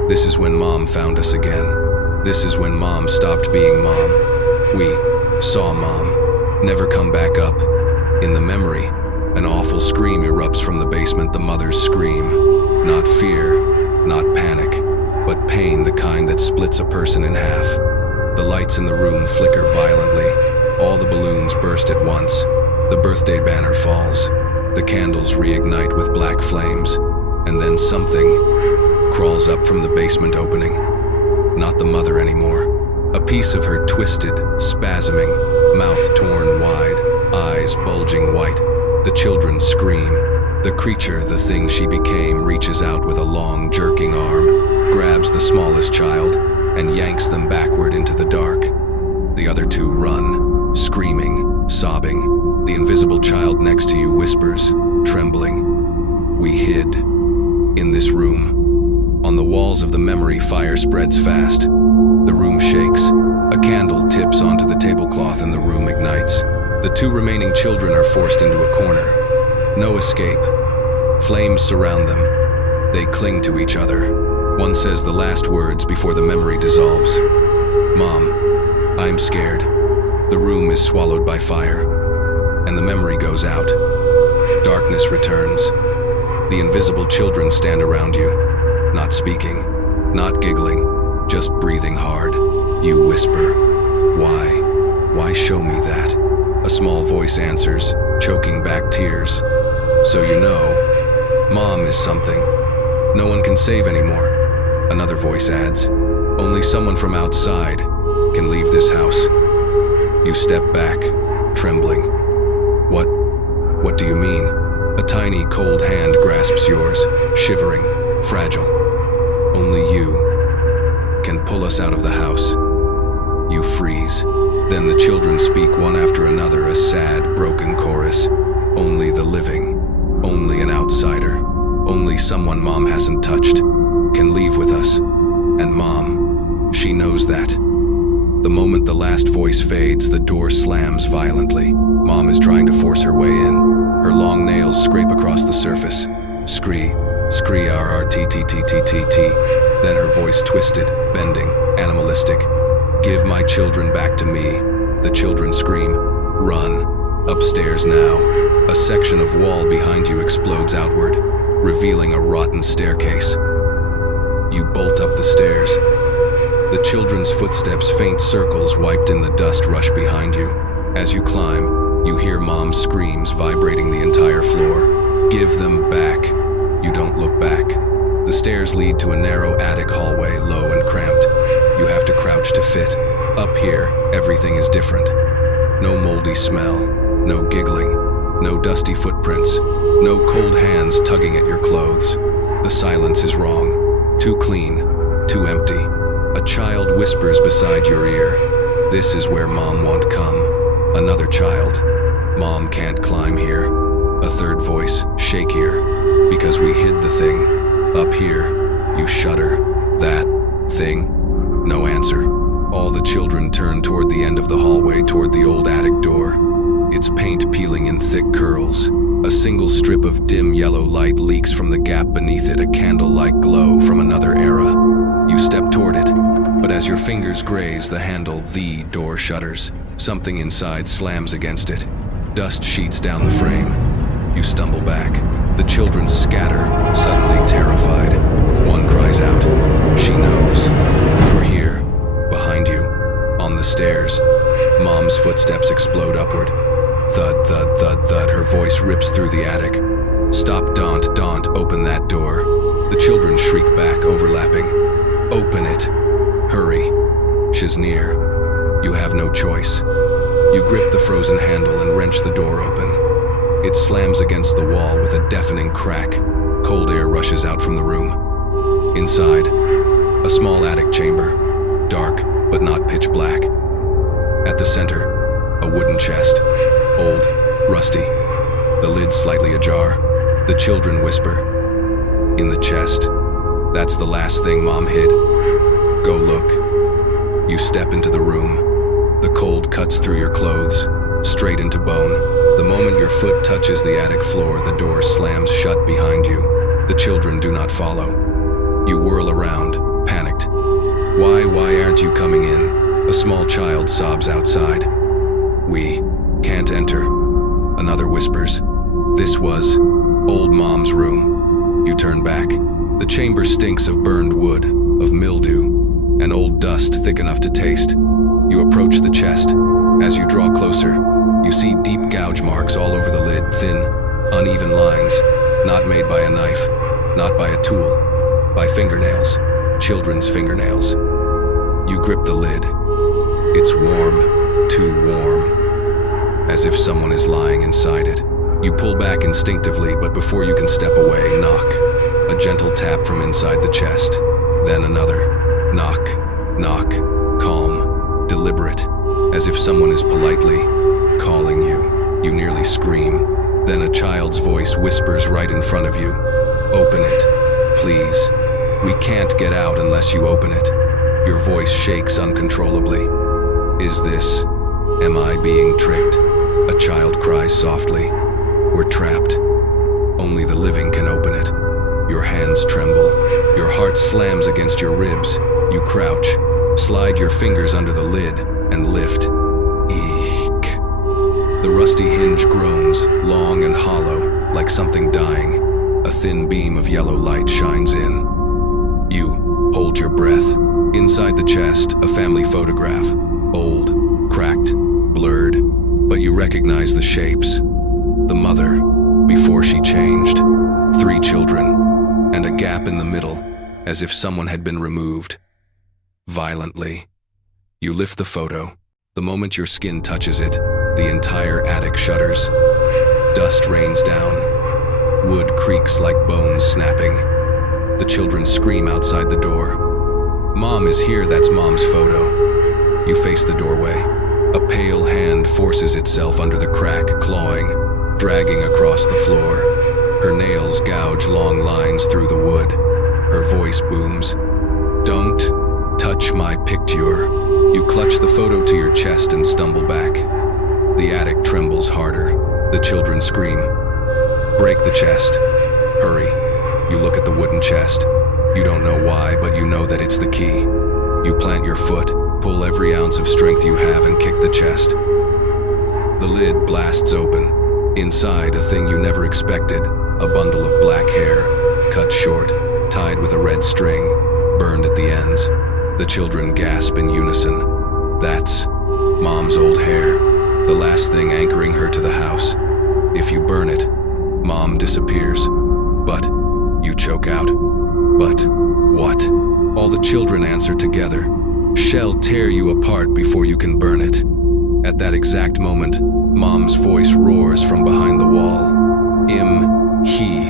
This is when Mom found us again. This is when Mom stopped being Mom. We saw Mom never come back up." In the memory, an awful scream erupts from the basement, the mother's scream. Not fear, not panic, but pain, the kind that splits a person in half. The lights in the room flicker violently. All the balloons burst at once. The birthday banner falls. The candles reignite with black flames. And then something crawls up from the basement opening. Not the mother anymore. A piece of her twisted, spasming, mouth torn wide, eyes bulging white. The children scream. The creature, the thing she became, reaches out with a long, jerking arm, grabs the smallest child, and yanks them backward into the dark. The other 2 run, screaming, sobbing. The invisible child next to you whispers, trembling, "We hid in this room." On the walls of the memory, fire spreads fast. The room shakes. A candle tips onto the tablecloth and the room ignites. The 2 remaining children are forced into a corner. No escape. Flames surround them. They cling to each other. One says the last words before the memory dissolves. "Mom, I'm scared." The room is swallowed by fire, and the memory goes out. Darkness returns. The invisible children stand around you, not speaking, not giggling, just breathing hard. You whisper, "Why? Why show me that?" A small voice answers, choking back tears. "So you know, Mom is something no one can save anymore." Another voice adds, "Only someone from outside can leave this house." You step back, trembling. What do you mean?" A tiny, cold hand grasps yours, shivering, fragile. "Only you can pull us out of the house." You freeze. Then the children speak one after another, a sad, broken chorus. "Only the living, only an outsider, only someone Mom hasn't touched can leave with us. And Mom, she knows that." The moment the last voice fades, the door slams violently. Mom is trying to force her way in. Her long nails scrape across the surface. Scree, rrrtttttt. Then her voice twisted, bending, animalistic. "Give my children back to me." The children scream. Run. Upstairs now. A section of wall behind you explodes outward, revealing a rotten staircase. You bolt up the stairs. The children's footsteps, faint circles wiped in the dust, rush behind you. As you climb, you hear Mom's screams vibrating the entire floor. "Give them back." You don't look back. The stairs lead to a narrow attic hallway, low and cramped. You have to crouch to fit. Up here, everything is different. No moldy smell, no giggling, no dusty footprints, no cold hands tugging at your clothes. The silence is wrong. Too clean, too empty. A child whispers beside your ear, "This is where Mom won't come." Another child, "Mom can't climb here." A third voice, shakier, "Because we hid the thing. Up here." You shudder. That thing? No answer. All the children turn toward the end of the hallway, toward the old attic door. Its paint peeling in thick curls. A single strip of dim yellow light leaks from the gap beneath it, a candle-like glow from another era. You step toward it, but as your fingers graze the handle, the door shutters. Something inside slams against it. Dust sheets down the frame. You stumble back. The children scatter, suddenly terrified. One cries out. She knows. You're here, behind you, on the stairs. Mom's footsteps explode upward. Thud, thud, thud, thud. Her voice rips through the attic. "Stop, don't open that door." The children shriek back, overlapping. "Open it. Hurry. She's near." You have no choice. You grip the frozen handle and wrench the door open. It slams against the wall with a deafening crack. Cold air rushes out from the room. Inside, a small attic chamber, dark but not pitch black. At the center, a wooden chest, old, rusty, the lid slightly ajar. The children whisper, "In the chest. That's the last thing Mom hid. Go look." You step into the room. The cold cuts through your clothes, straight into bone. The moment your foot touches the attic floor, the door slams shut behind you. The children do not follow. You whirl around, panicked. Why aren't you coming in?" A small child sobs outside. "We can't enter." Another whispers. This was old Mom's room. You turn back. The chamber stinks of burned wood, of mildew, and old dust thick enough to taste. You approach the chest. As you draw closer, you see deep gouge marks all over the lid, thin, uneven lines, not made by a knife, not by a tool, by fingernails, children's fingernails. You grip the lid. It's warm, too warm, as if someone is lying inside it. You pull back instinctively, but before you can step away, knock. A gentle tap from inside the chest. Then another. Knock, knock, calm, deliberate, as if someone is politely calling you. You nearly scream. Then a child's voice whispers right in front of you. "Open it, please. We can't get out unless you open it." Your voice shakes uncontrollably. "Is this? Am I being tricked?" A child cries softly. "We're trapped. Only the living can open it." Your hands tremble. Your heart slams against your ribs. You crouch, slide your fingers under the lid, and lift. Eek. The rusty hinge groans, long and hollow, like something dying. A thin beam of yellow light shines in. You hold your breath. Inside the chest, a family photograph. Old, cracked, blurred, but you recognize the shapes. The mother, before she changed. 3 children, and a gap in the middle, as if someone had been removed. Violently. You lift the photo. The moment your skin touches it, the entire attic shudders. Dust rains down. Wood creaks like bones snapping. The children scream outside the door. "Mom is here," that's Mom's photo. You face the doorway. A pale hand forces itself under the crack, clawing, dragging across the floor. Her nails gouge long lines through the wood. Her voice booms. "Don't touch my picture." You clutch the photo to your chest and stumble back. The attic trembles harder. The children scream. "Break the chest. Hurry." You look at the wooden chest. You don't know why, but you know that it's the key. You plant your foot, pull every ounce of strength you have, and kick the chest. The lid blasts open. Inside, a thing you never expected. A bundle of black hair, cut short, tied with a red string, burned at the ends. The children gasp in unison. That's Mom's old hair, the last thing anchoring her to the house. If you burn it, Mom disappears. But you choke out. "But what?" All the children answer together. "Shell tear you apart before you can burn it." At that exact moment, Mom's voice roars from behind the wall. He.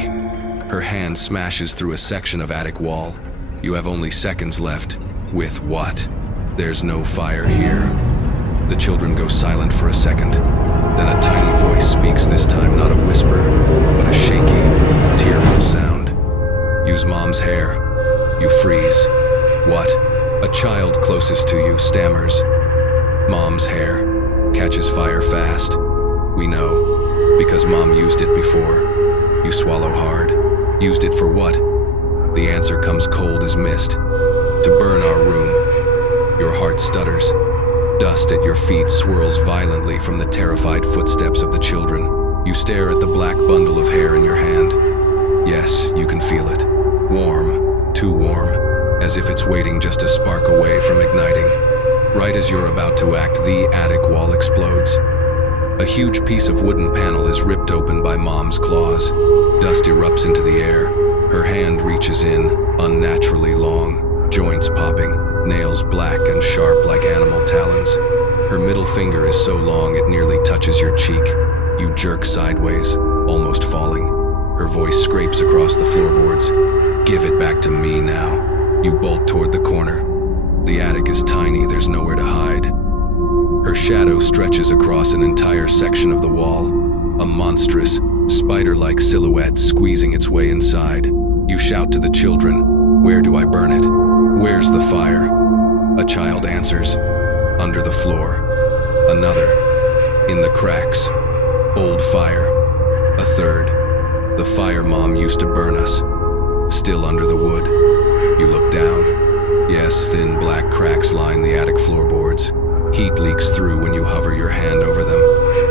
Her hand smashes through a section of attic wall. You have only seconds left. With what? There's no fire here. The children go silent for a second. Then a tiny voice speaks, this time not a whisper, but a shaky, tearful sound. Use Mom's hair. You freeze. What? A child closest to you stammers. Mom's hair catches fire fast. We know, because Mom used it before. You swallow hard. Used it for what? The answer comes cold as mist. To burn our room. Your heart stutters. Dust at your feet swirls violently from the terrified footsteps of the children. You stare at the black bundle of hair in your hand. Yes, you can feel it. Warm, too warm, as if it's waiting just a spark away from igniting. Right as you're about to act, the attic wall explodes. A huge piece of wooden panel is ripped open by Mom's claws. Dust erupts into the air. Her hand reaches in, unnaturally long, joints popping, nails black and sharp like animal talons. Her middle finger is so long it nearly touches your cheek. You jerk sideways, almost falling. Her voice scrapes across the floorboards. Give it back to me now. You bolt toward the corner. The attic is tiny, there's nowhere to hide. Her shadow stretches across an entire section of the wall, a monstrous, spider-like silhouette squeezing its way inside. You shout to the children, "Where do I burn it? Where's the fire?" A child answers, "Under the floor." Another, "In the cracks." "Old fire." A third, "The fire Mom used to burn us." "Still under the wood." You look down. Yes, thin black cracks line the attic floorboards. Heat leaks through when you hover your hand over them.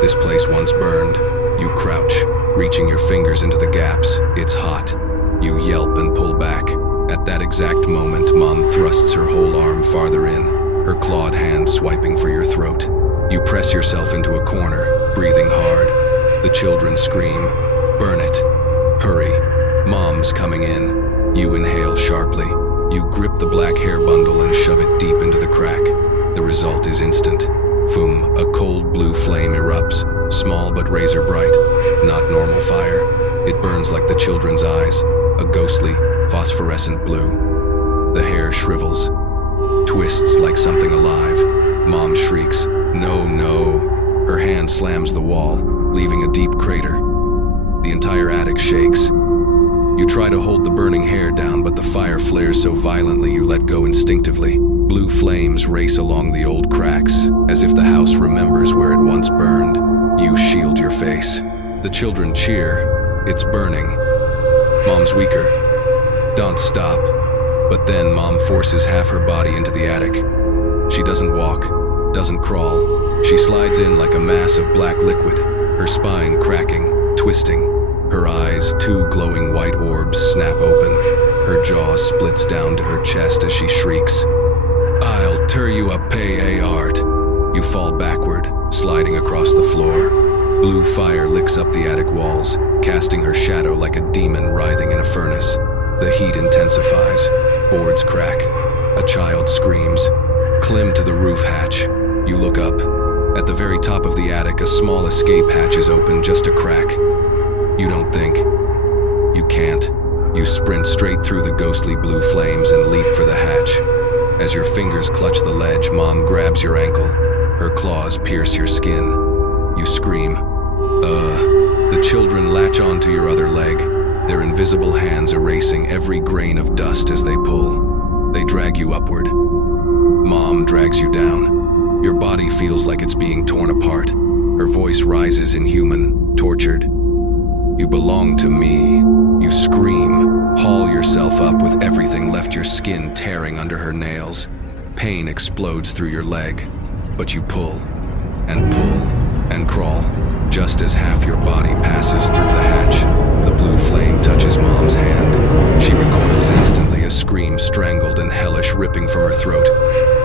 This place once burned. You crouch, reaching your fingers into the gaps. It's hot. You yelp and pull back. At that exact moment, Mom thrusts her whole arm farther in, her clawed hand swiping for your throat. You press yourself into a corner, breathing hard. The children scream, "Burn it! Hurry! Mom's coming in!" You inhale sharply. You grip the black hair bundle and shove it deep into the crack. The result is instant. Boom, a cold blue flame erupts, small but razor bright. Not normal fire. It burns like the children's eyes, a ghostly, phosphorescent blue. The hair shrivels, twists like something alive. Mom shrieks, "No, no." Her hand slams the wall, leaving a deep crater. The entire attic shakes. You try to hold the burning hair down, but the fire flares so violently you let go instinctively. Blue flames race along the old cracks, as if the house remembers where it once burned. You shield your face. The children cheer. It's burning. Mom's weaker. Don't stop. But then Mom forces half her body into the attic. She doesn't walk, doesn't crawl. She slides in like a mass of black liquid, her spine cracking, twisting. Her eyes, two glowing white orbs, snap open. Her jaw splits down to her chest as she shrieks, "I'll tear you up, pay art." You fall backward, sliding across the floor. Blue fire licks up the attic walls, casting her shadow like a demon writhing in a furnace. The heat intensifies. Boards crack. A child screams. Climb to the roof hatch. You look up. At the very top of the attic, a small escape hatch is open, just a crack. You don't think. You can't. You sprint straight through the ghostly blue flames and leap for the hatch. As your fingers clutch the ledge, Mom grabs your ankle. Her claws pierce your skin. You scream, The children latch onto your other leg, their invisible hands erasing every grain of dust as they pull. They drag you upward. Mom drags you down. Your body feels like it's being torn apart. Her voice rises inhuman, tortured. "You belong to me." You scream, haul yourself up with everything left, your skin tearing under her nails. Pain explodes through your leg, but you pull and crawl. Just as half your body passes through the hatch, the blue flame touches Mom's hand. She recoils instantly, a scream strangled and hellish ripping from her throat.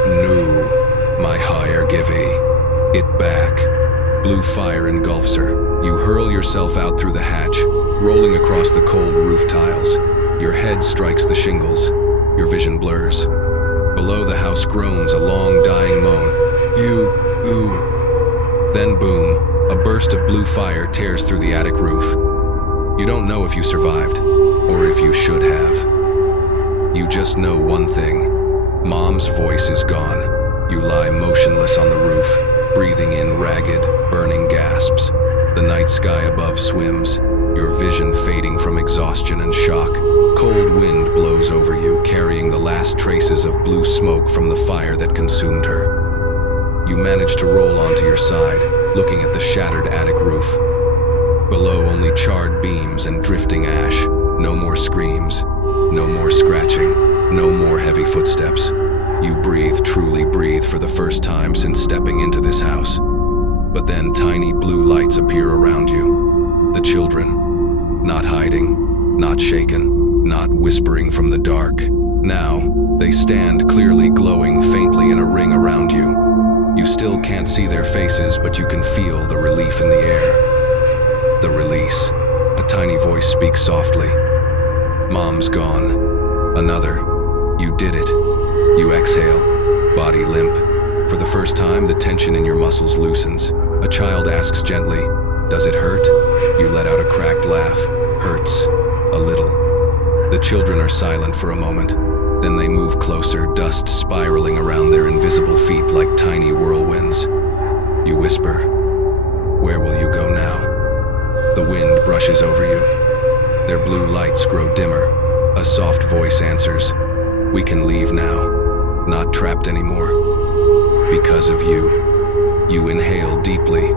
"No, my higher givey. It back." Blue fire engulfs her. You hurl yourself out through the hatch, rolling across the cold roof tiles. Your head strikes the shingles. Your vision blurs. Below, the house groans a long, dying moan. Then boom, a burst of blue fire tears through the attic roof. You don't know if you survived, or if you should have. You just know one thing. Mom's voice is gone. You lie motionless on the roof, breathing in ragged, burning gasps. The night sky above swims, your vision fading from exhaustion and shock. Cold wind blows over you, carrying the last traces of blue smoke from the fire that consumed her. You manage to roll onto your side, looking at the shattered attic roof. Below, only charred beams and drifting ash. No more screams, no more scratching, no more heavy footsteps. You breathe, truly breathe for the first time since stepping into this house. But then tiny blue lights appear around you. The children, not hiding, not shaken, not whispering from the dark. Now, they stand clearly glowing faintly in a ring around you. You still can't see their faces, but you can feel the relief in the air. The release. A tiny voice speaks softly. Mom's gone. Another. You did it. You exhale, body limp. For the first time, the tension in your muscles loosens. A child asks gently, "Does it hurt?" You let out a cracked laugh. Hurts. A little. The children are silent for a moment. Then they move closer, dust spiraling around their invisible feet like tiny whirlwinds. You whisper, "Where will you go now?" The wind brushes over you. Their blue lights grow dimmer. A soft voice answers, "We can leave now, not trapped anymore. Because of you." You inhale deeply,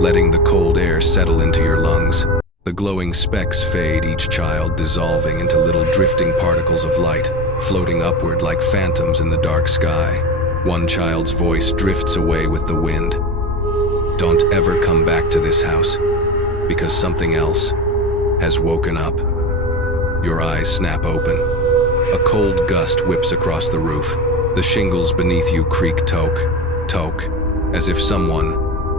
letting the cold air settle into your lungs. The glowing specks fade, each child dissolving into little drifting particles of light, floating upward like phantoms in the dark sky. One child's voice drifts away with the wind. Don't ever come back to this house, because something else has woken up. Your eyes snap open. A cold gust whips across the roof. The shingles beneath you creak toke, toke, as if someone,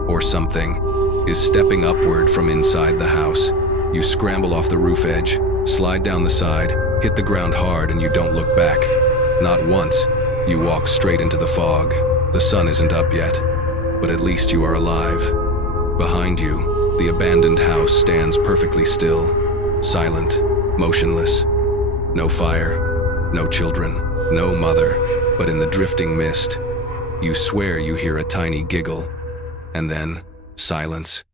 or something, is stepping upward from inside the house. You scramble off the roof edge, slide down the side, hit the ground hard, and you don't look back. Not once. You walk straight into the fog. The sun isn't up yet, but at least you are alive. Behind you, the abandoned house stands perfectly still, silent, motionless. No fire, no children, no mother, but in the drifting mist, you swear you hear a tiny giggle, and then silence.